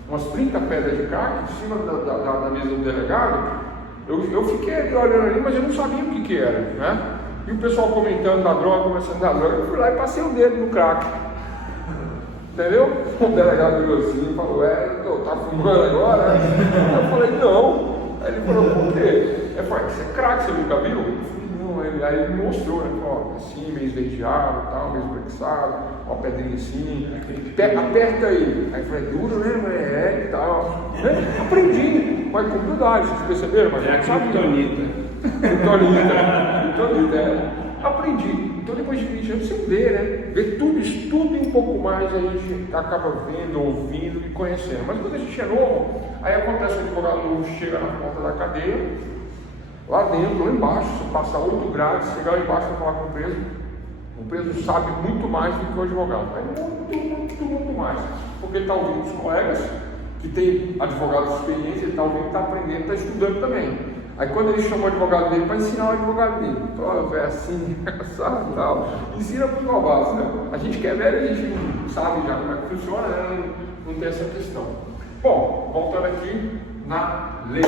umas 30 pedras de crack em cima da mesa do delegado, eu fiquei ali olhando ali, mas eu não sabia o que era, né? E o pessoal comentando da droga, começando da droga, eu fui lá e passei o dedo no crack. Entendeu? O delegado olhou assim e falou, tá fumando agora? Eu falei, não. Aí ele falou, por quê? Eu falei, isso é crack, você nunca viu? Eu falei, não. Aí ele me mostrou, né? Falou, assim, meio esverdeado, tal, meio esbranquiçado, uma pedrinha assim, aperta aí. Aí eu falei, duro, né? E tal. Aprendi, mas com humildade, vocês perceberam? Mas é criptonita. Criptonita, aprendi. Então depois de 20 anos você vê, né? Vê tudo, estuda um pouco mais, a gente acaba vendo, ouvindo e conhecendo. Mas quando a gente é novo, aí acontece que o advogado novo chega na porta da cadeia, lá dentro, lá embaixo, você passa 8 graus, chegar lá embaixo para falar com o preso sabe muito mais do que o advogado. É muito mais. Porque ele está ouvindo os colegas que tem advogados experientes, ele está ouvindo, está aprendendo, está estudando também. Aí quando ele chama o advogado dele para ensinar o advogado dele, é assim, sabe, tal, ensina para os novatos, né? A gente que é velho, a gente sabe já como é que funciona, né? Não tem essa questão. Bom, voltando aqui na lei,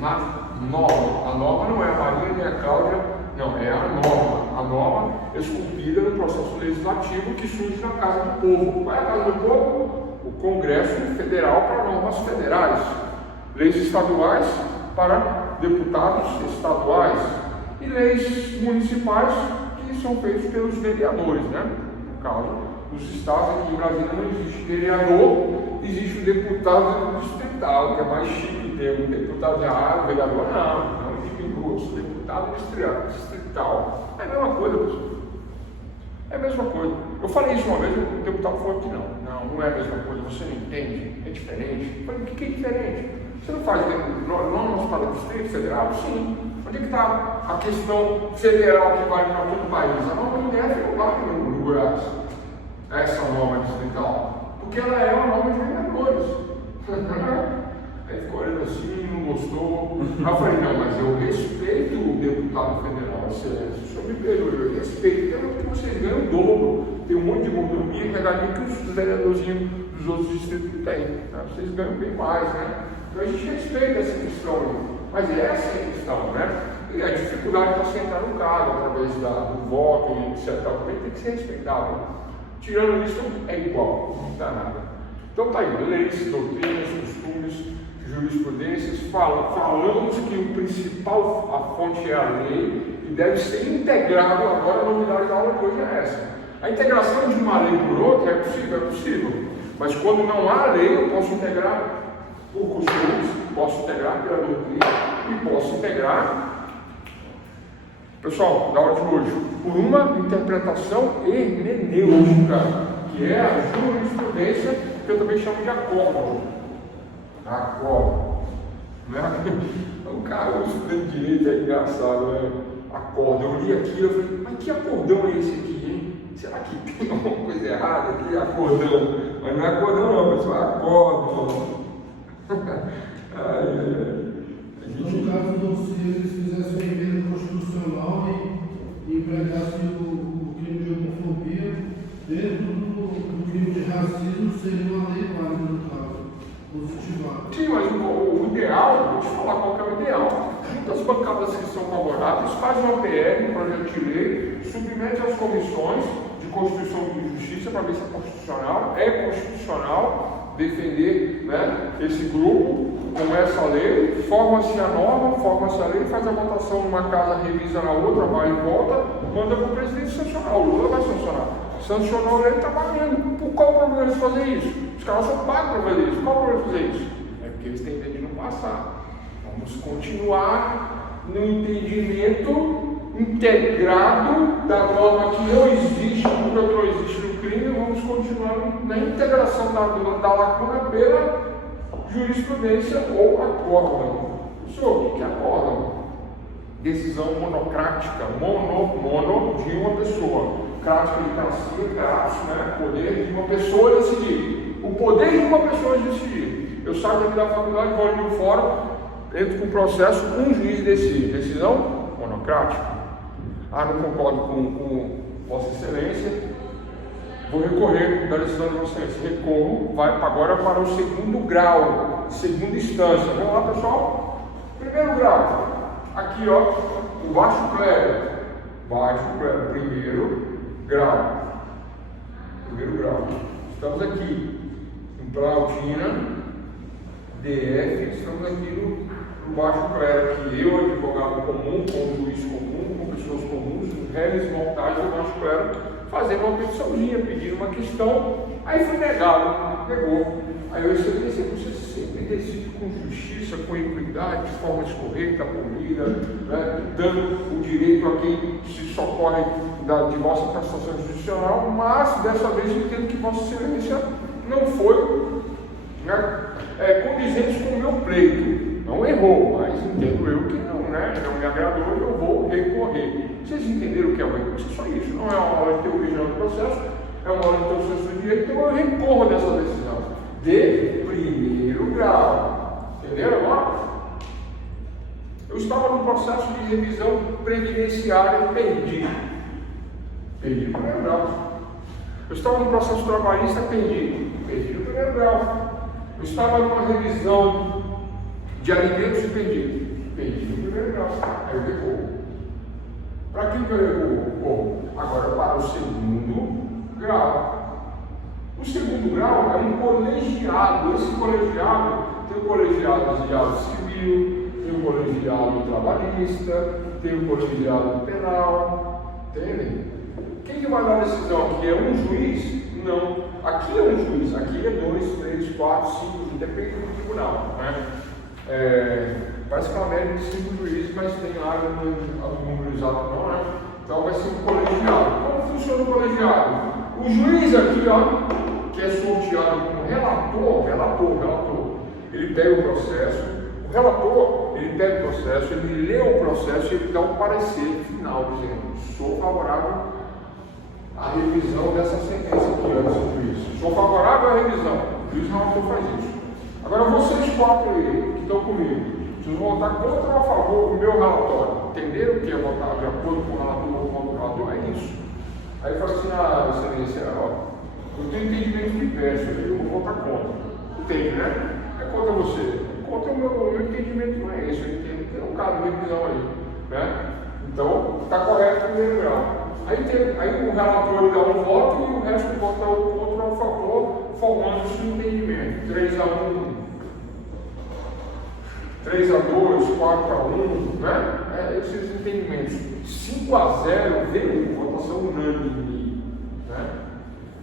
na norma. A norma não é a Maria nem a Cláudia, não, é a norma. A norma esculpida no processo legislativo que surge na Casa do Povo. Qual é a Casa do Povo? O Congresso Federal para normas federais, leis estaduais para deputados estaduais e leis municipais que são feitas pelos vereadores, né? No caso, nos estados aqui em Brasília não existe vereador, existe o deputado distrital, que é mais chique ter um deputado de vereador não fica grosso, deputado distrital. É a mesma coisa, pessoal. É a mesma coisa. Eu falei isso uma vez, o deputado falou que não é a mesma coisa, você não entende, é diferente. Eu falei, o que é diferente? Você não faz normas para o Distrito Federal? Sim. Onde é que está a questão federal que vale para todo o país? A norma do DF não vale no Goiás, essa norma distrital, porque ela é uma norma de vereadores. Aí ficou olhando assim, não gostou. Aí eu falei, não, mas eu respeito o deputado federal, excelência. O senhor me perdoe, eu respeito, porque vocês ganham o dobro. Tem um monte de mordomia e regalia que os vereadorzinhos dos outros distritos não têm. Né? Vocês ganham bem mais, né? Então a gente respeita essa questão, mas essa é a questão, né? E a dificuldade para você entrar no cargo, através do voto e etc. Também tem que ser respeitável. Tirando isso, é igual, não dá nada. Então tá aí, leis, doutrinas, costumes, jurisprudências, falamos que o principal, a fonte é a lei e deve ser integrado. Agora a novidade da aula de hoje é essa. A integração de uma lei por outra é possível, mas quando não há lei, eu posso integrar por costumes, posso integrar pela doutrina e posso integrar, pessoal, da aula de hoje, por uma interpretação hermenêutica, que é a jurisprudência, que eu também chamo de acórdão. Né? O cara, o estudante de direito é engraçado, né? Acordão, eu li aquilo, eu falei, mas que acordão é esse aqui, hein? Será que tem alguma coisa errada aqui? Acordão. Mas não é acordão não, pessoal, é acordão. No caso, se eles fizessem uma emenda constitucional e empregassem o crime de homofobia dentro do crime de racismo, seria uma lei válida no caso, positivada. Sim, mas o ideal, vou te falar qual que é o ideal. Junta as bancadas que são favoráveis, faz uma PR, um projeto de lei, submete às comissões de Constituição e de Justiça para ver se é constitucional defender, né, esse grupo, começa a ler, forma-se a norma, forma-se a lei, faz a votação numa casa, revisa na outra, vai e volta, manda para o presidente sancionar, o Lula vai sancionar. Sancionou a lei, está valendo. Por qual o problema de fazer isso? Os caras são pagos para fazer isso. Qual o problema de fazer isso? É porque eles têm entendido no passado. Vamos continuar no entendimento integrado da norma que não existe, porque não existe no crime, vamos continuar na integração da lacuna pela jurisprudência ou acórdão. Senhor, o que é acórdão? Decisão monocrática, mono de uma pessoa. Crática de cracia, kratos, né? Poder de uma pessoa decidir. O poder de uma pessoa decidir. Eu saio daqui da faculdade, vou ali no fórum, entro com o processo, um juiz decide. Decisão monocrática. Ah, não concordo com Vossa Excelência, vou recorrer da decisão de Vossa Excelência. Recorro, vai agora para o segundo grau, segunda instância. Vamos lá, pessoal? Primeiro grau. Aqui, ó, o baixo clero. Baixo clero, primeiro grau. Primeiro grau. Estamos aqui em Planaltina, DF, estamos aqui no baixo clero, que eu, advogado comum, como juiz comum, com pessoas comuns, réis mortais do baixo clero, fazendo uma petiçãozinha, pedindo uma questão, aí foi negado, negou. Aí eu Excelência, você sempre decide com justiça, com equidade, de forma escorreta, polida, né, dando o direito a quem se socorre de vossa prestação judicional, mas dessa vez eu entendo que Vossa Excelência não foi, né, condizente com o meu pleito. Não errou, mas entendo eu que não, né? Não me agradou e eu vou recorrer. Vocês entenderam o que é o recurso? É só isso. Não é uma hora de ter original do processo, é uma hora de ter o senso de direito, então eu recorro dessa decisão. De primeiro grau. Entenderam agora? Eu estava no processo de revisão previdenciária e perdi. Perdi o primeiro grau. Eu estava no processo trabalhista, perdi. Perdi o primeiro grau. Eu estava numa revisão de alimentos e perdi o primeiro grau. Aí eu recuo. Para quem que eu recuo? Agora para o segundo grau. O segundo grau é um colegiado. Esse colegiado tem o colegiado de diário civil, tem o colegiado trabalhista, tem o colegiado penal. Entendem? Quem que vai dar a decisão? Aqui é um juiz? Não. Aqui é um juiz. Aqui é 2, 3, 4, 5, depende do tribunal. Né? Parece que é uma média de 5 juízes, mas tem lá o número exato não, né? Então vai ser um colegiado. Como funciona o colegiado? O juiz aqui, ó, que é sorteado como relator, ele pega o processo, o relator, ele pega o processo, ele lê o processo e ele dá um parecer final, dizendo, sou favorável à revisão dessa sentença aqui, ó, desse juiz. Sou favorável à revisão. O juiz relator faz isso. Agora vocês quatro aí, que estão comigo, vocês vão votar contra ou a favor do meu relatório. Entenderam o que é votar de acordo com o relator ou contra o relator? É isso. Aí fala assim, Excelência, ó, eu tenho entendimento diverso, eu vou votar contra. Entende, né? É contra você. Contra o meu entendimento não é esse, eu entendo que tem um caso de revisão aí. Né? Então, está correto o primeiro grau. Aí o relator ele dá um voto e o resto vota o contra ou a favor, formando-se um entendimento. 3-1, 3-2, 4-1, né? Esses entendimentos. 5-0, V1, votação unânime. Né?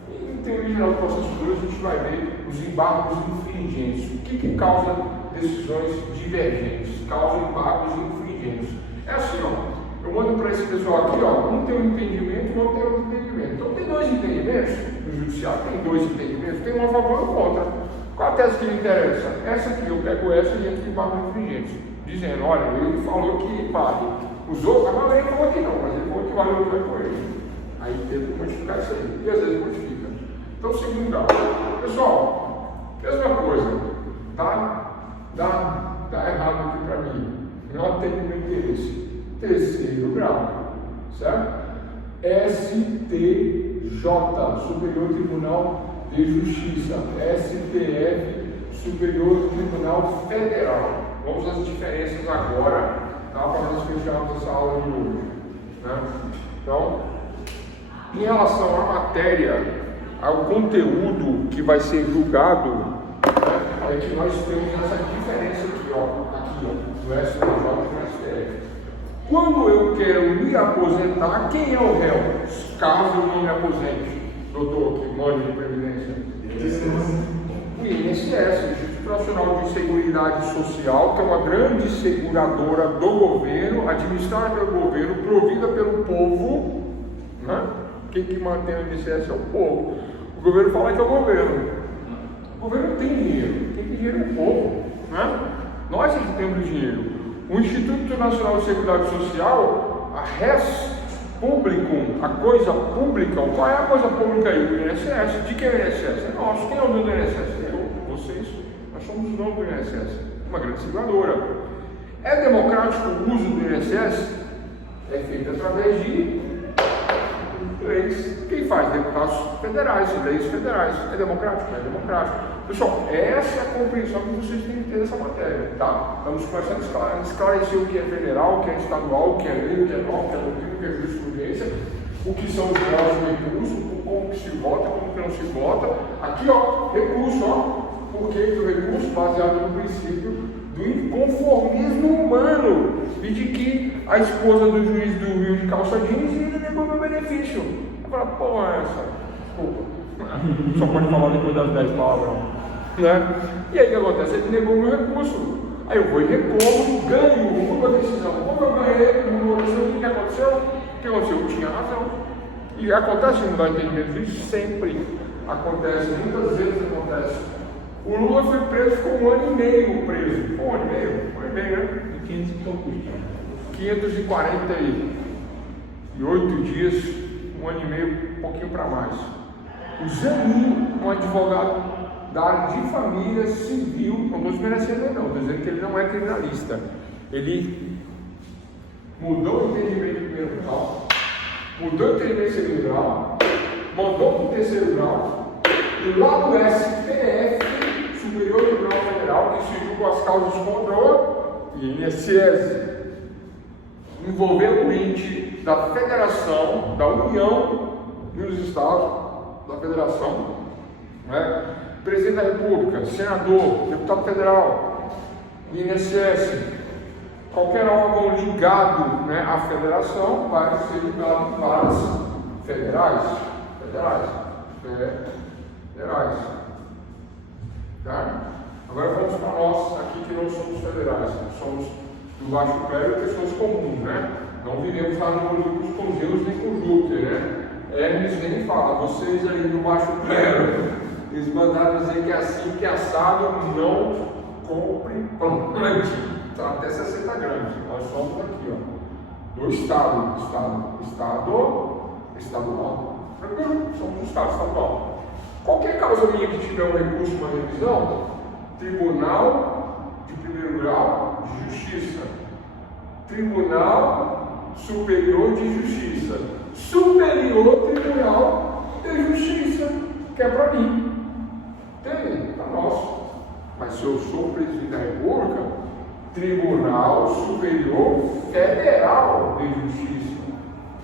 E em teoria geral do processo 2, a gente vai ver os embargos infringentes. O que causa decisões divergentes? Causa embargos infringentes. É assim, ó. Eu mando para esse pessoal aqui, ó, um tem um entendimento e outro tem outro entendimento. Então tem dois entendimentos, no judiciário tem dois entendimentos, tem um a favor e um contra. Qual a tese que lhe interessa? Essa aqui, eu pego essa e entro em bagulho infringente, dizendo, olha, ele falou que vale. Os outros, a maioria falou que não, mas ele falou que vale o outro com ele. Aí teve que modificar isso aí, e às vezes modifica. Então, segundo grau. Pessoal, mesma coisa, dá errado aqui para mim, não atende meu interesse. Terceiro grau, certo? STJ, Superior Tribunal de Justiça, STF, Superior Tribunal Federal. Vamos às diferenças agora, tá? Para nós fecharmos essa aula de hoje, né? Então, em relação à matéria, ao conteúdo que vai ser julgado, né, é que nós temos essa diferença aqui, do STJ e do STF. Quando eu quero me aposentar, quem é o réu? Caso eu não me aposente, doutor, que mora de previdência. O INSS, Instituto Nacional de Seguridade Social, que é uma grande seguradora do governo, administrada pelo governo, provida pelo povo, né? Quem que mantém o INSS é o povo. O governo fala que é o governo. O governo tem dinheiro. Quem tem dinheiro é o povo, né? Nós é que temos dinheiro. O Instituto Nacional de Seguridade Social, a res publicum, a coisa pública, qual é a coisa pública aí do INSS? De que é o INSS? É nosso. Quem é o dono do INSS? Eu, vocês. Nós somos os donos do INSS. Uma grande seguradora. É democrático o uso do INSS? É feito através de leis. Quem faz? Deputados federais, leis federais. É democrático? É democrático. Pessoal, essa é a compreensão que vocês têm que ter dessa matéria, tá? Estamos começando a esclarecer o que é federal, o que é estadual, o que é lei, o que é norma, o que é doutrina, o que é jurisprudência, o que são os graus de recurso, como que se vota, como que não se vota. Aqui, ó, recurso, ó. Por que o recurso? Baseado no princípio do inconformismo humano e de que a esposa do juiz do Rio de calça jeans e ele negou meu benefício. Eu falo, pô, essa, desculpa. Só pode falar depois das 10 palavras, né? E aí o que acontece? Ele negou o meu recurso. Aí eu vou e recorro, ganho, mudo a decisão. Como eu ganhei, mudou a decisão, o que aconteceu? O que aconteceu? Eu tinha razão. E acontece em mudar entendimento, isso sempre acontece, muitas vezes acontece. O Lula foi preso, ficou 1 ano e meio preso. 1 ano e meio, né? E 500 e poucos dias. 548 dias, 1 ano e meio, um pouquinho para mais. O Zanin, um advogado da área de família civil, não estou desmerecendo não, estou dizendo que ele não é criminalista. Ele mudou o entendimento do primeiro grau, mudou o entendimento do segundo grau, mandou para o terceiro grau, e lá no STF, Superior Tribunal Federal, que se julgam as causas contra o INSS, envolvendo o ente da Federação, da União e os Estados, da Federação, né? Presidente da República, senador, deputado federal, INSS, qualquer órgão ligado, né, à federação vai ser ligado para as federais. Tá? Agora vamos para nós aqui que não somos federais, somos do baixo clero e pessoas comuns, né? Não vivemos lá no Olímpicos com Zeus nem com Júpiter, né? Hermes nem fala, vocês aí do baixo clero, eles mandaram dizer que é assim, que é assado, não compre plante, tá? Até 60 gramas. Nós somos aqui, ó, do estado, estadual. Tranquilo? Somos do estado estadual. Qualquer causa minha que tiver um recurso, uma revisão, Tribunal de Primeiro Grau de Justiça, Tribunal Superior de Justiça, Superior Tribunal de Justiça, que é para mim. Entende? Para nós. Mas se eu sou presidente da República, Tribunal Superior Federal de Justiça.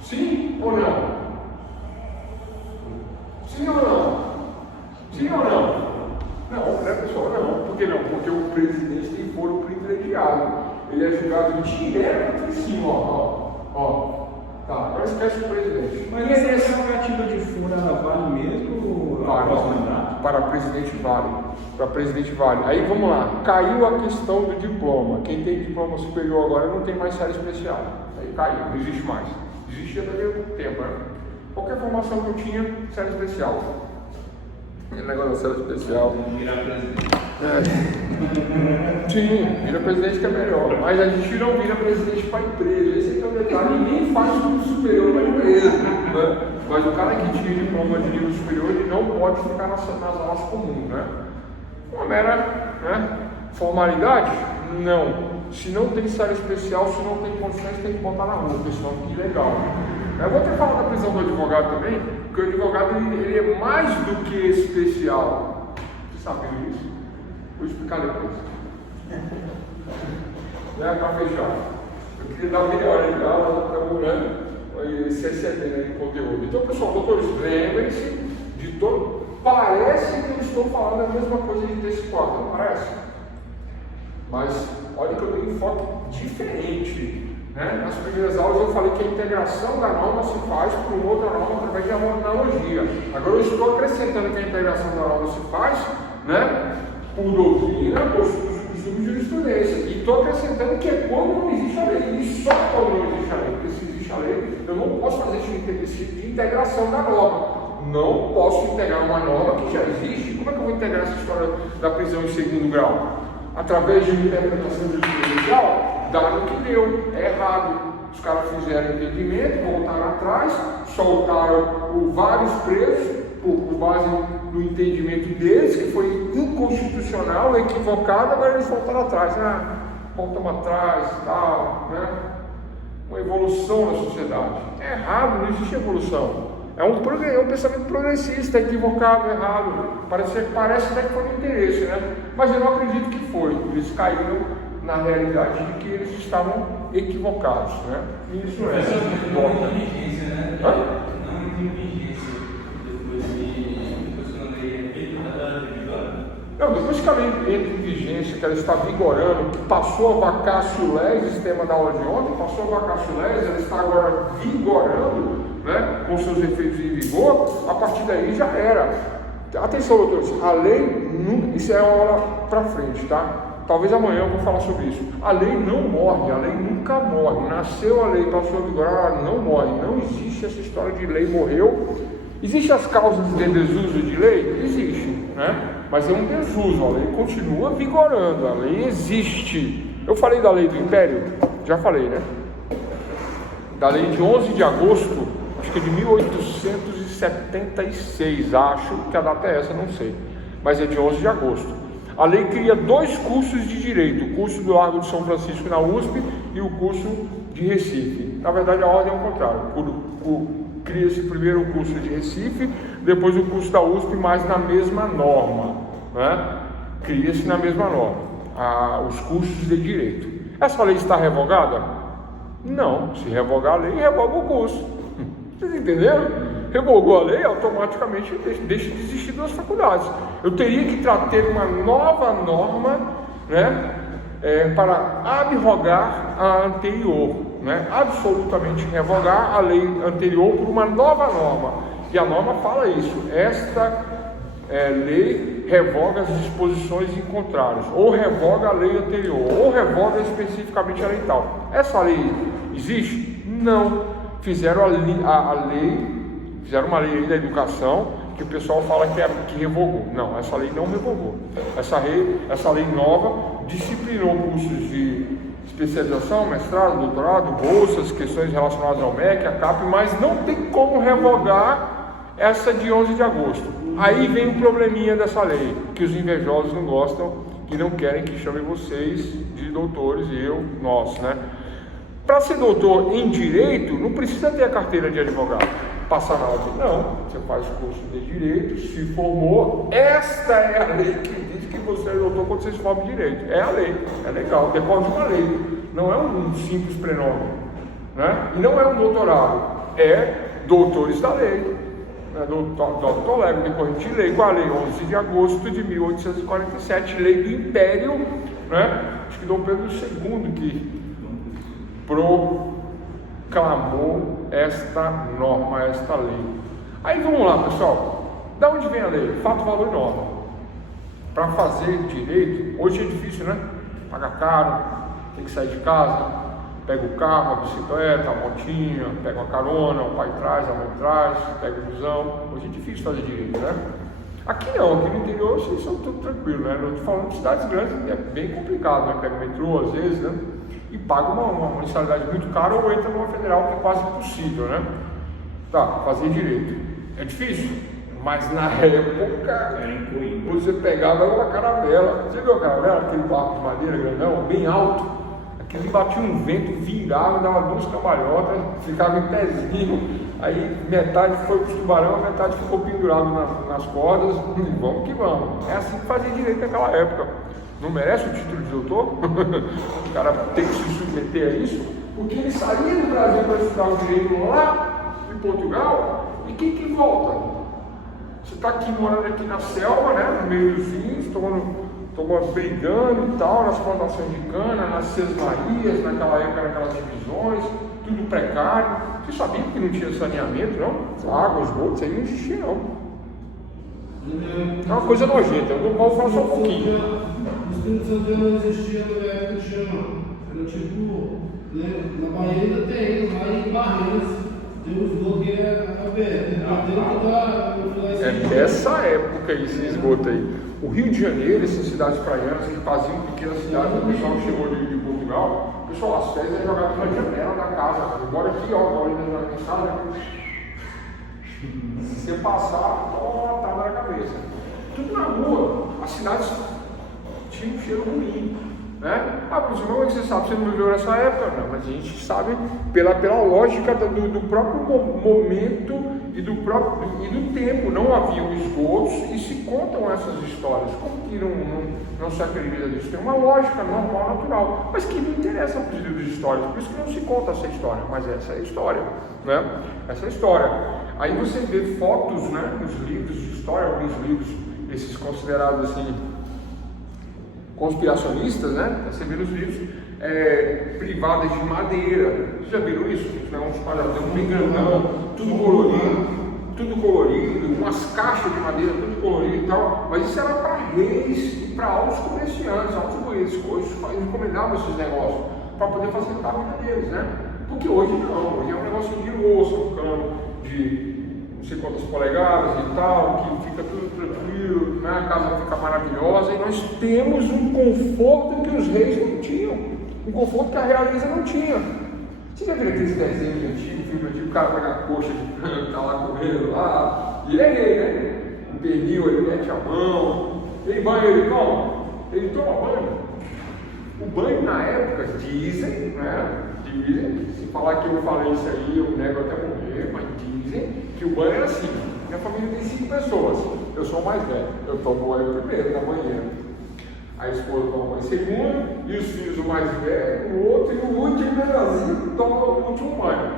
Sim ou não? Sim ou não? Sim ou não? Não, né, pessoal? Não. Por que não? Porque o presidente tem foro privilegiado. Ele é julgado direto em cima, ó. Tá, agora esquece o presidente. Mas essa prerrogativa de foro, ela vale mesmo após o mandato? Para presidente vale. Para presidente vale. Aí vamos lá. Caiu a questão do diploma. Quem tem diploma superior agora não tem mais série especial. Aí caiu, não existe mais. Existia também há pouco tempo, né? Qualquer formação que eu tinha, série especial. Negócio da cela especial. Virar presidente. Sim, vira presidente que é melhor. Mas a gente não vira presidente para a empresa. Esse é o detalhe. Ninguém faz curso superior para a empresa. Né? Mas o cara que tira diploma de nível superior, ele não pode ficar nas aulas comuns. Né? Uma mera, né, formalidade? Não. Se não tem sala especial, se não tem condições, tem que botar na rua, pessoal, que legal. Eu vou até falar da prisão do advogado também, porque o advogado ele é mais do que especial. Você sabe disso? Vou explicar depois. Para fechar. Eu queria dar meia hora de aula, estou procurando se excedendo aí de conteúdo. Então, pessoal, doutores, lembrem-se de todo. Parece que eu estou falando a mesma coisa de terça e quarta, não parece? Mas olha que eu dei um enfoque diferente. Né? Nas primeiras aulas eu falei que a integração da norma se faz por uma outra norma através de uma analogia. Agora eu estou acrescentando que a integração da norma se faz, né, por doutrina, por costume de jurisprudência. E estou acrescentando que é quando não existe a lei. E só quando não existe a lei. Porque se existe a lei, eu não posso fazer esse tipo de integração da norma. Não posso integrar uma norma que já existe. Como é que eu vou integrar essa história da prisão em segundo grau? Através de uma interpretação jurisprudencial, dado que deu, é errado. Os caras fizeram entendimento, voltaram atrás, soltaram vários presos por base do entendimento deles, que foi inconstitucional, equivocado, agora eles voltaram atrás. Voltamos atrás e tal, né? Uma evolução na sociedade. É errado, não existe evolução. É um pensamento progressista, equivocado, errado. Parece até que foi no interesse, né? Mas eu não acredito que foi. Eles caíram na realidade de que eles estavam equivocados, né? Isso é. Não muita vigência, né? Hã? Não muita vigência depois que a lei é feita. Não, depois que a lei entra em vigência, que ela está vigorando, que passou a vacatio legis, tema da aula de ontem, passou a vacatio legis, ela está agora vigorando, né, com seus efeitos em vigor, a partir daí já era. Atenção, doutores, a lei, isso é uma aula para frente, tá? Talvez amanhã eu vou falar sobre isso. A lei não morre, a lei nunca morre. Nasceu a lei, passou a vigorar, ela não morre. Não existe essa história de lei morreu. Existem as causas de desuso de lei? Existe, né? Mas é um desuso, a lei continua vigorando, a lei existe. Eu falei da lei do Império? Já falei, né? Da lei de 11 de agosto, acho que é de 1876, acho que a data é essa, não sei. Mas é de 11 de agosto. A lei cria 2 cursos de direito, o curso do Largo de São Francisco na USP e o curso de Recife. Na verdade, a ordem é o contrário. Cria-se primeiro o curso de Recife, depois o curso da USP, mas na mesma norma, né? Cria-se na mesma norma, os cursos de direito. Essa lei está revogada? Não. Se revogar a lei, revoga o curso. Vocês entenderam? Revogou a lei, automaticamente deixa de existir 2 faculdades. Eu teria que ter uma nova norma, né, para abrogar a anterior, né, absolutamente revogar a lei anterior por uma nova norma. E a norma fala isso: esta lei revoga as disposições em contrários, ou revoga a lei anterior, ou revoga especificamente a lei tal. Essa lei existe? Não. Fizeram fizeram uma lei da educação que o pessoal fala que revogou. Não, essa lei não revogou. Essa lei nova disciplinou cursos de especialização, mestrado, doutorado, bolsas, questões relacionadas ao MEC, a CAP, mas não tem como revogar essa de 11 de agosto. Aí vem o probleminha dessa lei, que os invejosos não gostam e não querem que chamem vocês de doutores e nós, né? Para ser doutor em direito, não precisa ter a carteira de advogado, passar na ordem. Não, você faz curso de direito, se formou, esta é a lei que diz que você é doutor quando você se forma em direito. É a lei, é legal, decorre de uma lei, não é um simples prenome, né? E não é um doutorado, é doutores da lei, né? Doutor Lego, decorrente de lei, com a lei 11 de agosto de 1847, lei do Império, né? Acho que Dom Pedro II que proclamou esta norma, esta lei. Aí vamos lá, pessoal. Da onde vem a lei? Fato, valor e norma. Para fazer direito, hoje é difícil, né? Paga caro, tem que sair de casa, pega o carro, a bicicleta, a motinha, pega uma carona, o pai traz, a mãe traz, pega o busão. Hoje é difícil fazer direito, né? Aqui não, aqui no interior vocês são tudo tranquilo, né? Eu tô falando de cidades grandes, é bem complicado, né? Pega o metrô às vezes, né? E paga uma mensalidade muito cara ou entra numa federal que é quase impossível, né? Tá, fazer direito. É difícil, mas na época você pegava uma caravela. Você viu a caravela? Aquele barco de madeira grandão, bem alto. Aquele batia um vento, virava, dava duas cambalhotas, ficava em pezinho. Aí metade foi para os tubarão, metade ficou pendurado nas cordas. Vamos que vamos. É assim que fazia direito naquela época. Não merece o título de doutor? O cara tem que se submeter a isso, porque ele saía do Brasil para estudar o direito lá em Portugal, e quem que volta? Você está aqui morando aqui na selva, né, no meio dos índios, tomando brigando e tal, nas plantações de cana, nas sesmarias, naquela época, naquelas divisões, tudo precário. Você sabia que não tinha saneamento, não? Água, esgoto, isso aí não existia, não. É uma coisa nojenta, eu vou falar só um pouquinho. O Espírito Santo não existia na época de chama. Era tipo, né, na Bahia ainda tem, lá em Barreiras, tem um esgoto que é aberto. É dessa época esse esgoto aí. O Rio de Janeiro, essas cidades praianas que faziam pequenas cidades, o pessoal que chegou de Portugal, o pessoal, as férias jogavam pela janela da casa. Agora aqui, ó, agora na minha casa, se você passar, toma uma na cabeça. Tudo na rua, as cidades tinham um cheiro ruim, né? Ah, professor, como é que você sabe? Você não viveu nessa época? Não, mas a gente sabe pela lógica do próprio momento e do tempo. Não haviam esgotos e se contam essas histórias. Como que não se acredita nisso? Tem uma lógica normal, natural, mas que não interessa para os livros de história. Por isso que não se conta essa história, mas essa é a história, né? Essa é a história. Aí você vê fotos, né, nos livros de história, alguns livros, esses considerados assim, conspiracionistas, né? Você vê nos livros privadas de madeira. Vocês já viram isso? Um espalhadão bem grandão, tudo colorido, umas caixas de madeira, tudo colorido e tal. Mas isso era para reis e para altos comerciantes, altos burgueses. Hoje eles encomendavam esses negócios para poder facilitar a vida deles, né? Porque hoje não, hoje é um negocinho de louça, um cano de não sei quantas polegadas e tal, que fica tudo tranquilo, né? A casa fica maravilhosa, e nós temos um conforto que os reis não tinham, um conforto que a realeza não tinha. Você já viu aqueles desenhos antigos, filme antigo, o cara pega a coxa de frango, tá lá correndo lá, e ele é rei, né? Um pernil, ele mete a mão, ele banha, ele toma banho. O banho na época, dizem, né? Se falar que eu falei isso aí, eu nego até morrer, mas dizem que o banho era assim. Minha família tem 5 pessoas, eu sou o mais velho, eu tomo banho primeiro, da manhã. A esposa toma banho segundo, e os filhos o mais velho, o outro, e o último menorzinho toma o último banho.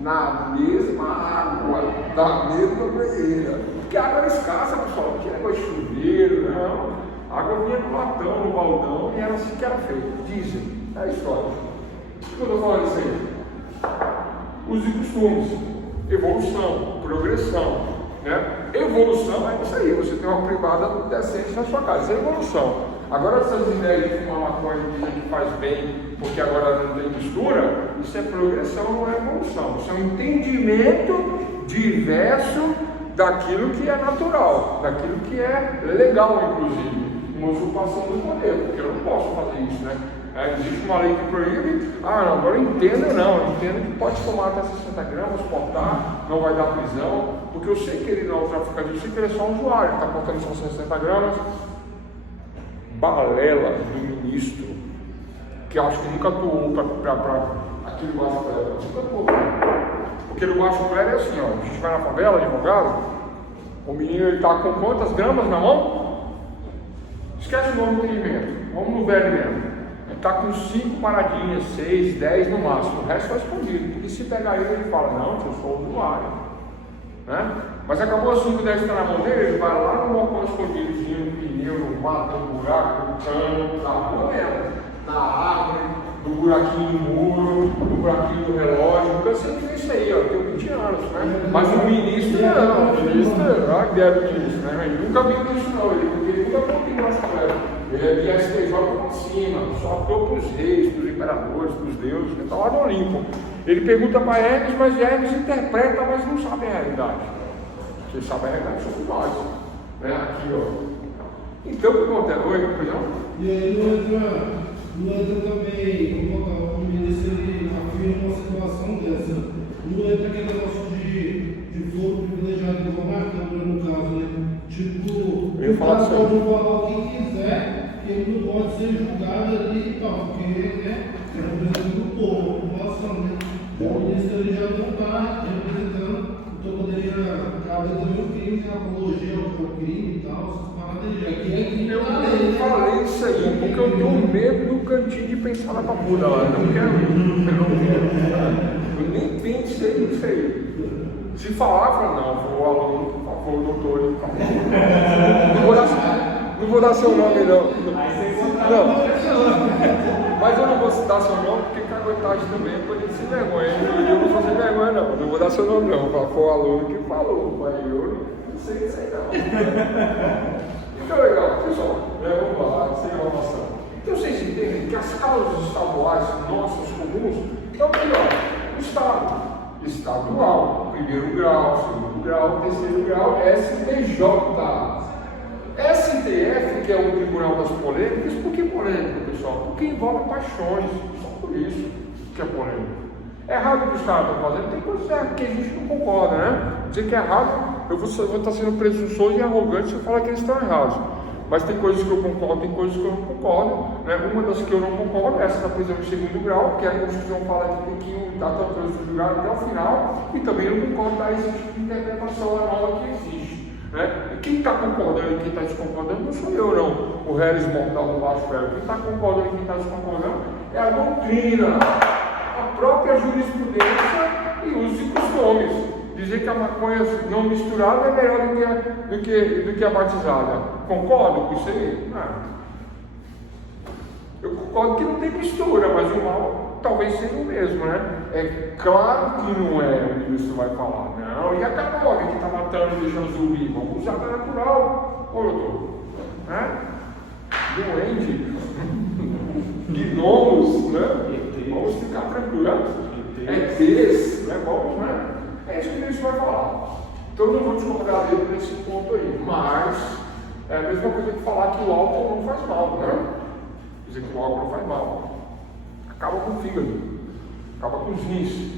Na mesma água, da mesma banheira. Porque a água era escassa, pessoal, não tinha negócio de chuveiro, não. A água vinha no latão, no baldão, e era assim que era feito. Dizem, é a história. Por que eu estou falando isso aí? Os costumes, evolução, progressão, né? Evolução é isso aí, você tem uma privada decente na sua casa, isso é evolução. Agora essas ideias de fumar maconha que faz bem, porque agora não tem mistura, isso é progressão, não é evolução. Isso é um entendimento diverso daquilo que é natural, daquilo que é legal, inclusive. Uma usurpação do poder, porque eu não posso fazer isso, né? Existe uma lei que proíbe, não, agora eu entendo que pode tomar até 60 gramas, portar, não vai dar prisão, porque eu sei que ele não é o traficante, eu sei que ele é só um usuário, está portando só 60 gramas. Balela do ministro, que acho que nunca atuou para aquele baixo clero, nunca atuou. Porque no baixo clero é assim, ó, a gente vai na favela, advogado, o menino ele está com quantas gramas na mão? Esquece o nome do entendimento, vamos no velho mesmo. Ele está com 5 paradinhas, 6, 10 no máximo, o resto é escondido. Porque se pegar ele fala, não, eu sou usuário, né? Mas acabou as 5, 10 que está na mão dele, ele vai lá no balcão escondidozinho, no pneu, no mato, no buraco, no cano, na rua mesmo, na árvore, no buraquinho do muro, no buraquinho do relógio. Eu cansei de ver isso aí, ó, eu tenho 20 anos, né? Mas o ministro não, o ministro, a ideia do ministro, né? Ele nunca viu isso não, ele nunca contou nossa coisa. Ele é via STJ por cima, só atou para os reis, para os imperadores, para os deuses, ele está lá no Olimpo. Ele pergunta para Hermes, mas Hermes interpreta, mas não sabe a realidade. Quem sabe a realidade somos nós. Né? Aqui, ó. Então, o que acontece? Oi, perdão? E aí não entra também, o ministro ele afirma uma situação dessa. Não entra aquele negócio de foro privilegiado de uma Câmara, no caso, né? Tipo, o cara pode falar o que quiser, que ele não pode ser julgado ali e tal, porque né, é representante do povo, a população, né? O ministro ele já não está representando, então poderia caber também um crime, apologia ao crime e tal, essas paradas aí. Aqui é crime Eu da lei, né? falei isso aí porque eu tenho medo do cantinho de pensar na papuda lá. Eu não quero isso. Eu nem pensei nisso aí. Se falar, eu falo, não, foi o aluno, foi o doutor. Não vou dar seu nome, não. Mas eu não vou dar seu nome porque caguetagem também é coisa de se vergonha. Eu não vou fazer vergonha, não. Não vou dar seu nome, não. Foi o aluno que falou. Mas eu não sei disso aí, não. Então, legal, pessoal. Vamos lá, sem informação. Então, vocês entendem que as causas estaduais nossas comuns estão aqui, ó. O Estado. Estadual. Primeiro grau, segundo grau, terceiro grau, STJ. STF, que é o Tribunal das Polêmicas, por que polêmica, pessoal? Porque envolve paixões, só por isso que é polêmica. É errado o que os caras estão fazendo, tem coisa que a gente não concorda, né? Dizer que é errado, eu vou estar sendo presunçoso e arrogante se eu falar que eles estão errados. Mas tem coisas que eu concordo, tem coisas que eu não concordo. Né? Uma das que eu não concordo é essa da prisão em segundo grau, que a Constituição fala que tem que dar tanto do julgado até o final, e também eu não concordo da interpretação da nova que existe. Né? E quem está concordando e quem está desconcordando não sou eu, não. O Harris mortal do baixo ferro. Quem está concordando e quem está desconcordando é a doutrina, a própria jurisprudência e os costumes. Dizer que a maconha não misturada é melhor do que a batizada. Concordo com isso aí? Não. Eu concordo que não tem mistura, mas o mal talvez seja o mesmo, né? É claro que não é o que você vai falar. Não, e a cannabis que está matando e deixando zumbi? Vamos usar a natural, ô doutor. Né? Duende, gnomos, né? Vamos ficar tranquilos. ETs, né? Vamos, né? É isso que isso vai falar. Então eu não vou discordar dele nesse ponto aí, mas é a mesma coisa que falar que o álcool não faz mal, né? Dizer que o álcool não faz mal. Acaba com o fígado, acaba com os rins.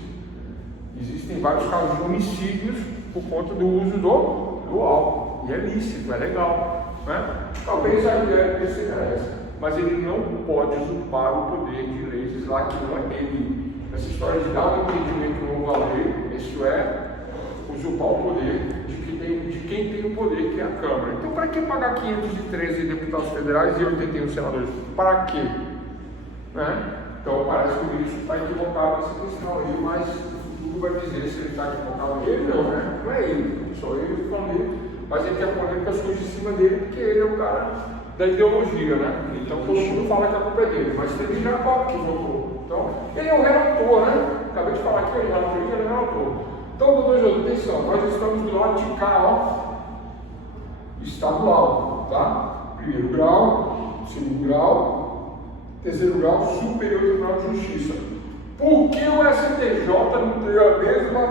Existem vários casos de homicídios por conta do uso do álcool. E é lícito, é legal. Né? Talvez a ideia seja essa, mas ele não pode usurpar o poder de legislar que não é dele. Essa história de dar um entendimento novo à lei, isso é usurpar o poder de quem tem o poder, que é a Câmara. Então, para que pagar 513 deputados federais e 81 senadores? Para quê? Né? Então, parece que o ministro está equivocado nessa questão aí, mas o futuro vai dizer se ele está equivocado. Ele não, né? Não é ele, só ele falando ele, mas ele quer polêmica surge em cima dele, porque ele é o cara da ideologia, né? Então, todo mundo fala que a culpa é dele, mas teve Jacó que votou. Então, ele é o relator, né? Acabei de falar aqui, ele é o relator. Então, doutor José, atenção, nós estamos do lado de cá, ó, estadual, tá? Primeiro grau, segundo grau, terceiro grau, superior tribunal de justiça. Por que o STJ não tem a mesma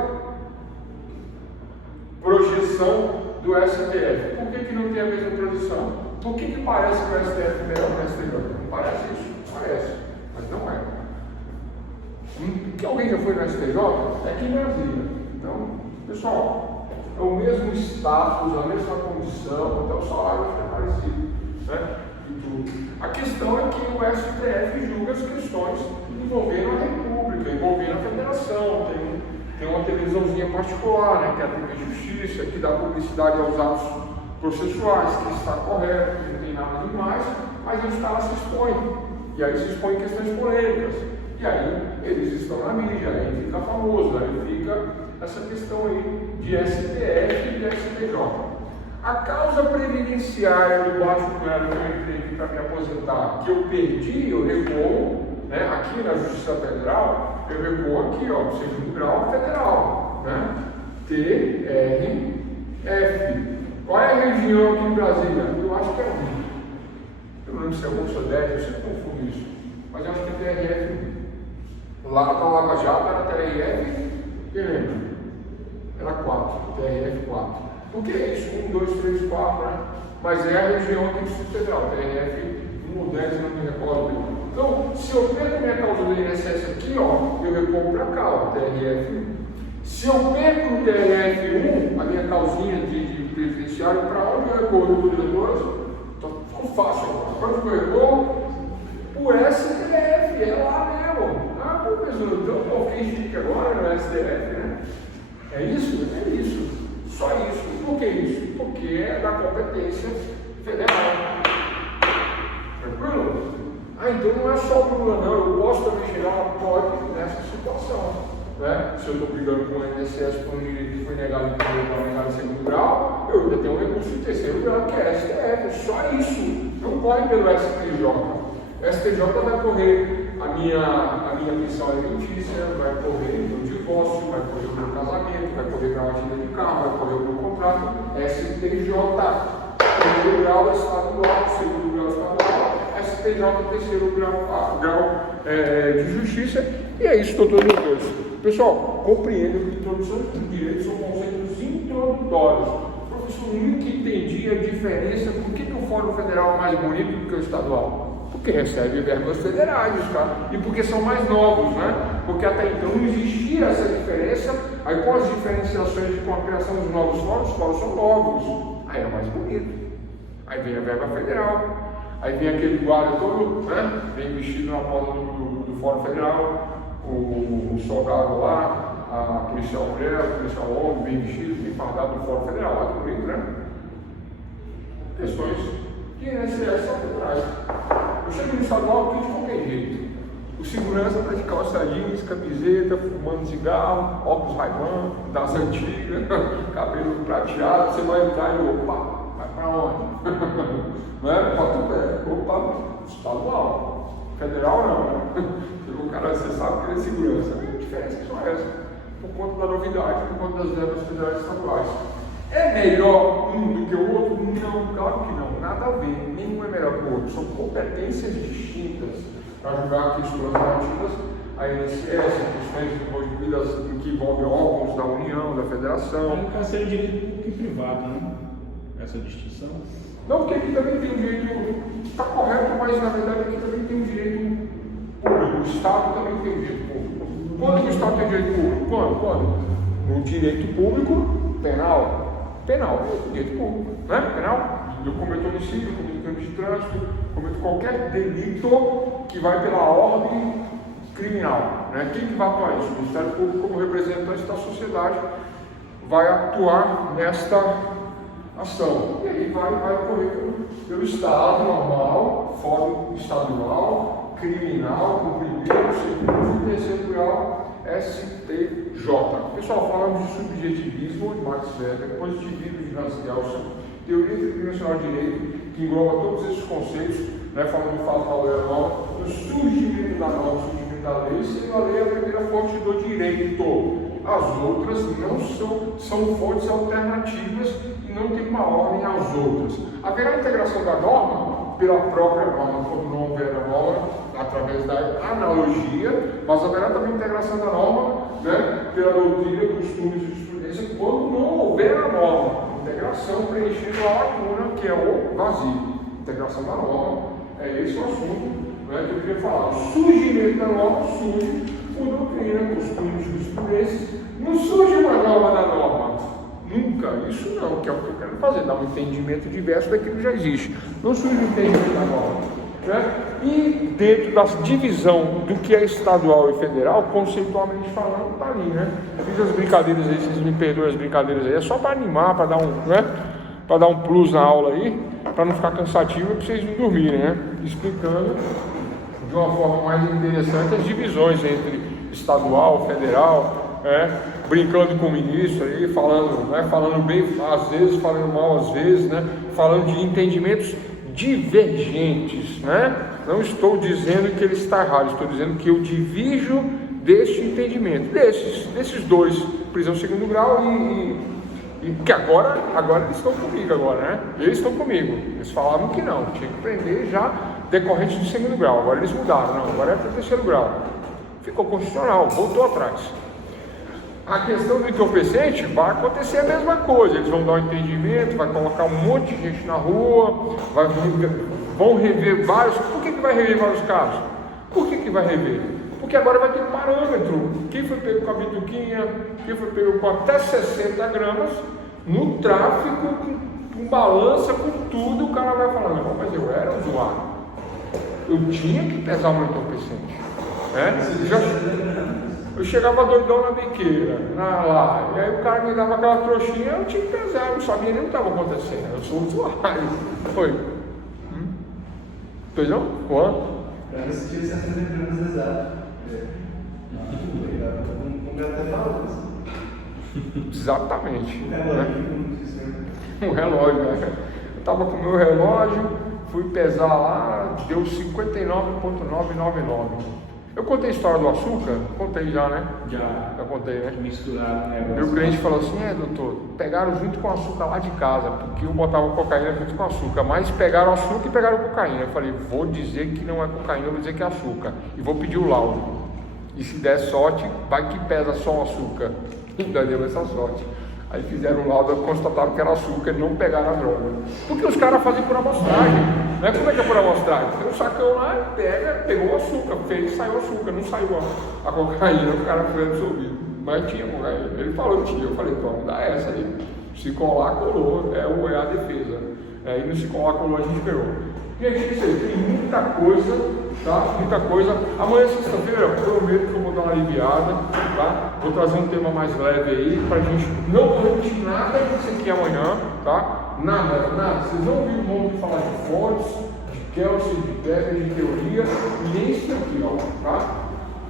projeção do STF? Por que não tem a mesma projeção? Por que parece que o STF é melhor que o STJ? Não parece isso? Parece, mas não é. Que alguém já foi no STJ? É aqui em Brasília. Então, pessoal, é o mesmo status, a mesma condição, até o salário é parecido, né? E tudo. A questão é que o STF julga as questões envolvendo a República, envolvendo a Federação. Tem uma televisãozinha particular, né, que é a TV Justiça, que dá publicidade aos atos processuais, que está correto, que não tem nada demais, mas os caras se expõem. E aí se expõem questões polêmicas. E aí eles estão na mídia, aí fica famoso, aí fica essa questão aí de STF e de STJ. A causa previdenciária do baixo clero que eu entrei aqui para me aposentar, que eu perdi, eu recuo, né, aqui na Justiça Federal, eu recuo aqui, ó, segundo grau federal, né, TRF. Qual é a região aqui em Brasília? Eu acho que é Rio. Eu não lembro se é Bolsa 10, eu sempre confundo isso, mas eu acho que é TRF. Lá na Lava Jato era TRF, quem lembra? Era 4, TRF 4. Porque é isso, 1, 2, 3, 4, né? Mas é a região aqui do Distrito Federal, TRF 1 ou 10, não me recordo. Então, se eu perco minha causa do INSS aqui, ó, eu recorro para cá, ó, TRF 1. Se eu perco o TRF 1, a minha causinha de previdenciário, para onde eu recorro do 2? Então, ficou fácil agora. Quando eu recorro? O STF, é lá mesmo. Ah, professor, então eu fiz chique agora no STF, né? É isso? É isso. Só isso. Por que isso? Porque é da competência federal. Tranquilo? Ah, então não é só o Lula, não. Eu posso também chegar a porta nessa situação. Né? Se eu estou brigando com o INSS por um direito que foi negado em primeiro grau, negado em segundo grau, eu ainda tenho um recurso de terceiro grau, que é STF. Só isso. Não corre pelo STJ. O STJ vai correr a minha pensão alimentícia, vai correr o meu divórcio, vai correr o meu casamento, vai correr a batida de carro, vai correr o meu contrato, STJ, primeiro grau estadual, segundo grau estadual, STJ, terceiro grau de justiça, e é isso, doutor Deus. Pessoal, compreendam que introduções do direito são conceitos introdutórios. Professor, nunca entendi a diferença, por que o Fórum Federal é mais bonito do que o estadual? Porque recebe verbas federais, tá? E porque são mais novos, né? Porque até então não existia essa diferença. Aí com as diferenciações com a criação dos novos fóruns, os fóruns são novos. Aí é mais bonito. Aí vem a verba federal. Aí vem aquele guarda todo, né? Vem vestido na porta do Fórum Federal, o soldado lá, a policial mulher, o policial homem, bem vestido, bem fardado do Fórum Federal, lá do bonito, né? Questões de INSS são federais. Eu chego no estadual aqui de qualquer jeito. O segurança está de calça jeans, camiseta, fumando cigarro, óculos Ray-Ban, das antigas, cabelo prateado. Você vai entrar e opa, vai para onde? Não é? Bota o pé, opa, estadual. Federal não, né? O cara, você sabe que ele é segurança. A diferença é só essa, por conta da novidade, por conta das verbas federais estaduais. É melhor um do que o outro? Não, claro que não, nada a ver, nenhum é melhor que o outro, são competências distintas para julgar questões relativas à INSS, questões envolvidas que envolvem órgãos da União, da Federação. No caso seria direito público e privado, né? Essa distinção. Não, porque aqui também tem um direito, está correto, mas na verdade aqui também tem um direito público, o Estado também tem um direito público. Quando o Estado tem direito público? Quando? No direito público penal. Penal, direito público, né? Penal, eu cometo homicídio, eu cometo crime de trânsito, cometo qualquer delito que vai pela ordem criminal, né? Quem que vai atuar isso? O Ministério Público, como representante da sociedade, vai atuar nesta ação. E aí vai ocorrer pelo Estado normal, fórum estadual, criminal, com primeiro, segundo e terceiro grau, STJ. Pessoal, falamos de subjetivismo de Max Weber, positivismo de Hans Kelsen, teoria tridimensional de direito, que engloba todos esses conceitos, né, falando do fato da lei nova, do surgimento da norma, do surgimento da lei, sendo a lei a primeira fonte do direito. As outras não são fontes alternativas e não tem uma ordem às outras. Haverá integração da norma pela própria norma, quando não houver a norma, através da analogia, mas haverá também integração da norma, né, pela doutrina, costumes e jurisprudência, quando não houver a norma. Integração preenchendo a lacuna, que é o vazio. Integração da norma, é esse o assunto, né, que eu queria falar. O surgimento da norma surge por doutrina, costumes e jurisprudência. Não surge uma norma da norma. Nunca, isso não, que é o que eu quero fazer, dar um entendimento diverso daquilo que já existe. Não surge o entendimento da norma. Né? E dentro da divisão do que é estadual e federal, conceitualmente falando, está ali, né? Eu fiz as brincadeiras aí, vocês me perdoem as brincadeiras aí, é só para animar, para dar um, né? Para dar um plus na aula aí, para não ficar cansativo e para vocês não dormirem, né? Explicando de uma forma mais interessante as divisões entre estadual, federal, brincando com o ministro aí, falando bem às vezes, falando mal às vezes, né? Falando de entendimentos divergentes, né? Não estou dizendo que ele está errado, estou dizendo que eu divirjo deste entendimento, desses dois, prisão segundo grau e que agora eles estão comigo agora, né? Eles estão comigo. Eles falavam que não, tinha que prender já decorrente do segundo grau. Agora eles mudaram, não, agora é para o terceiro grau. Ficou constitucional, voltou atrás. A questão do entorpecente vai acontecer a mesma coisa, eles vão dar um entendimento, vai colocar um monte de gente na rua, vão rever vários. Por que vai rever vários casos? Por que vai rever? Porque agora vai ter um parâmetro. Quem foi pego com a bituquinha, quem foi pego com até 60 gramas, no tráfico, com balança, com tudo, o cara vai falar, não, mas eu era usuário. Eu tinha que pesar o meu entorpecente. Eu chegava doidão na biqueira, lá, e aí o cara me dava aquela trouxinha, eu tinha que pesar, eu não sabia nem o que estava acontecendo, eu sou usuário. Foi. Pois não? Quanto? Para esse dia 60 gramas exato. Exatamente. Um relógio, né? Eu estava com o meu relógio, fui pesar lá, deu 59,999. Eu contei a história do açúcar? Contei já, né? Já contei, né? misturado, né? Meu cliente falou assim, doutor, pegaram junto com açúcar lá de casa, porque eu botava cocaína junto com açúcar, mas pegaram açúcar e pegaram cocaína. Eu falei, vou dizer que não é cocaína, eu vou dizer que é açúcar, e vou pedir o laudo. E se der sorte, vai que pesa só o açúcar. Ainda deu essa sorte. Aí fizeram o laudo, constataram que era açúcar e não pegaram a droga. Porque os caras fazem por amostragem. Não é como é que é por amostragem? Tem um sacão lá, pegou o açúcar, fez, saiu o açúcar, não saiu a cocaína, o cara foi absolvido. Mas tinha cocaína. Ele falou que tinha, eu falei, vamos dar essa aí. Se colar, colou, é a defesa. Aí não se colar, colou, a gente pegou. Gente, isso aí, tem muita coisa, tá? Muita coisa. Amanhã, sexta-feira, eu prometo que eu vou dar uma aliviada, tá? Vou trazer um tema mais leve aí, pra gente não repetir nada disso aqui amanhã, tá? Nada. Vocês não ouviram muito falar de fontes, de Kelsen, de Becker, de teoria, e nem isso aqui, ó, tá?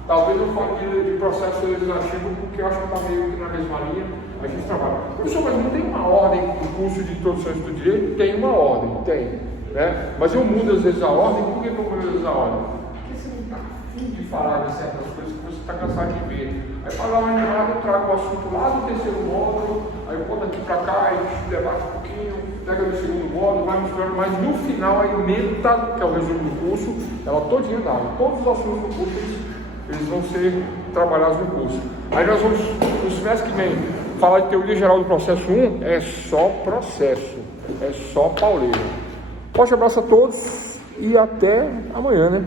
Talvez eu fale de processo legislativo, porque eu acho que está meio que na mesma linha, a gente trabalha. Professor, mas não tem uma ordem do curso de introdução do direito? Tem uma ordem, tem. Né? Mas eu mudo às vezes a ordem. Por que eu mudo às vezes a ordem? Porque você não está afim de falar de certas coisas que você está cansado de ver. Aí para dar uma animada, eu trago o assunto lá do terceiro módulo, aí eu conto aqui para cá, aí a gente debate um pouquinho, pega no segundo módulo, vai misturando, mas no final a ementa, que é o resumo do curso, ela todinha dá. Todos os assuntos do curso eles vão ser trabalhados no curso. Aí nós vamos, no semestre que vem, falar de teoria geral do processo 1, é só processo, é só pauleiro. Forte abraço a todos e até amanhã, né?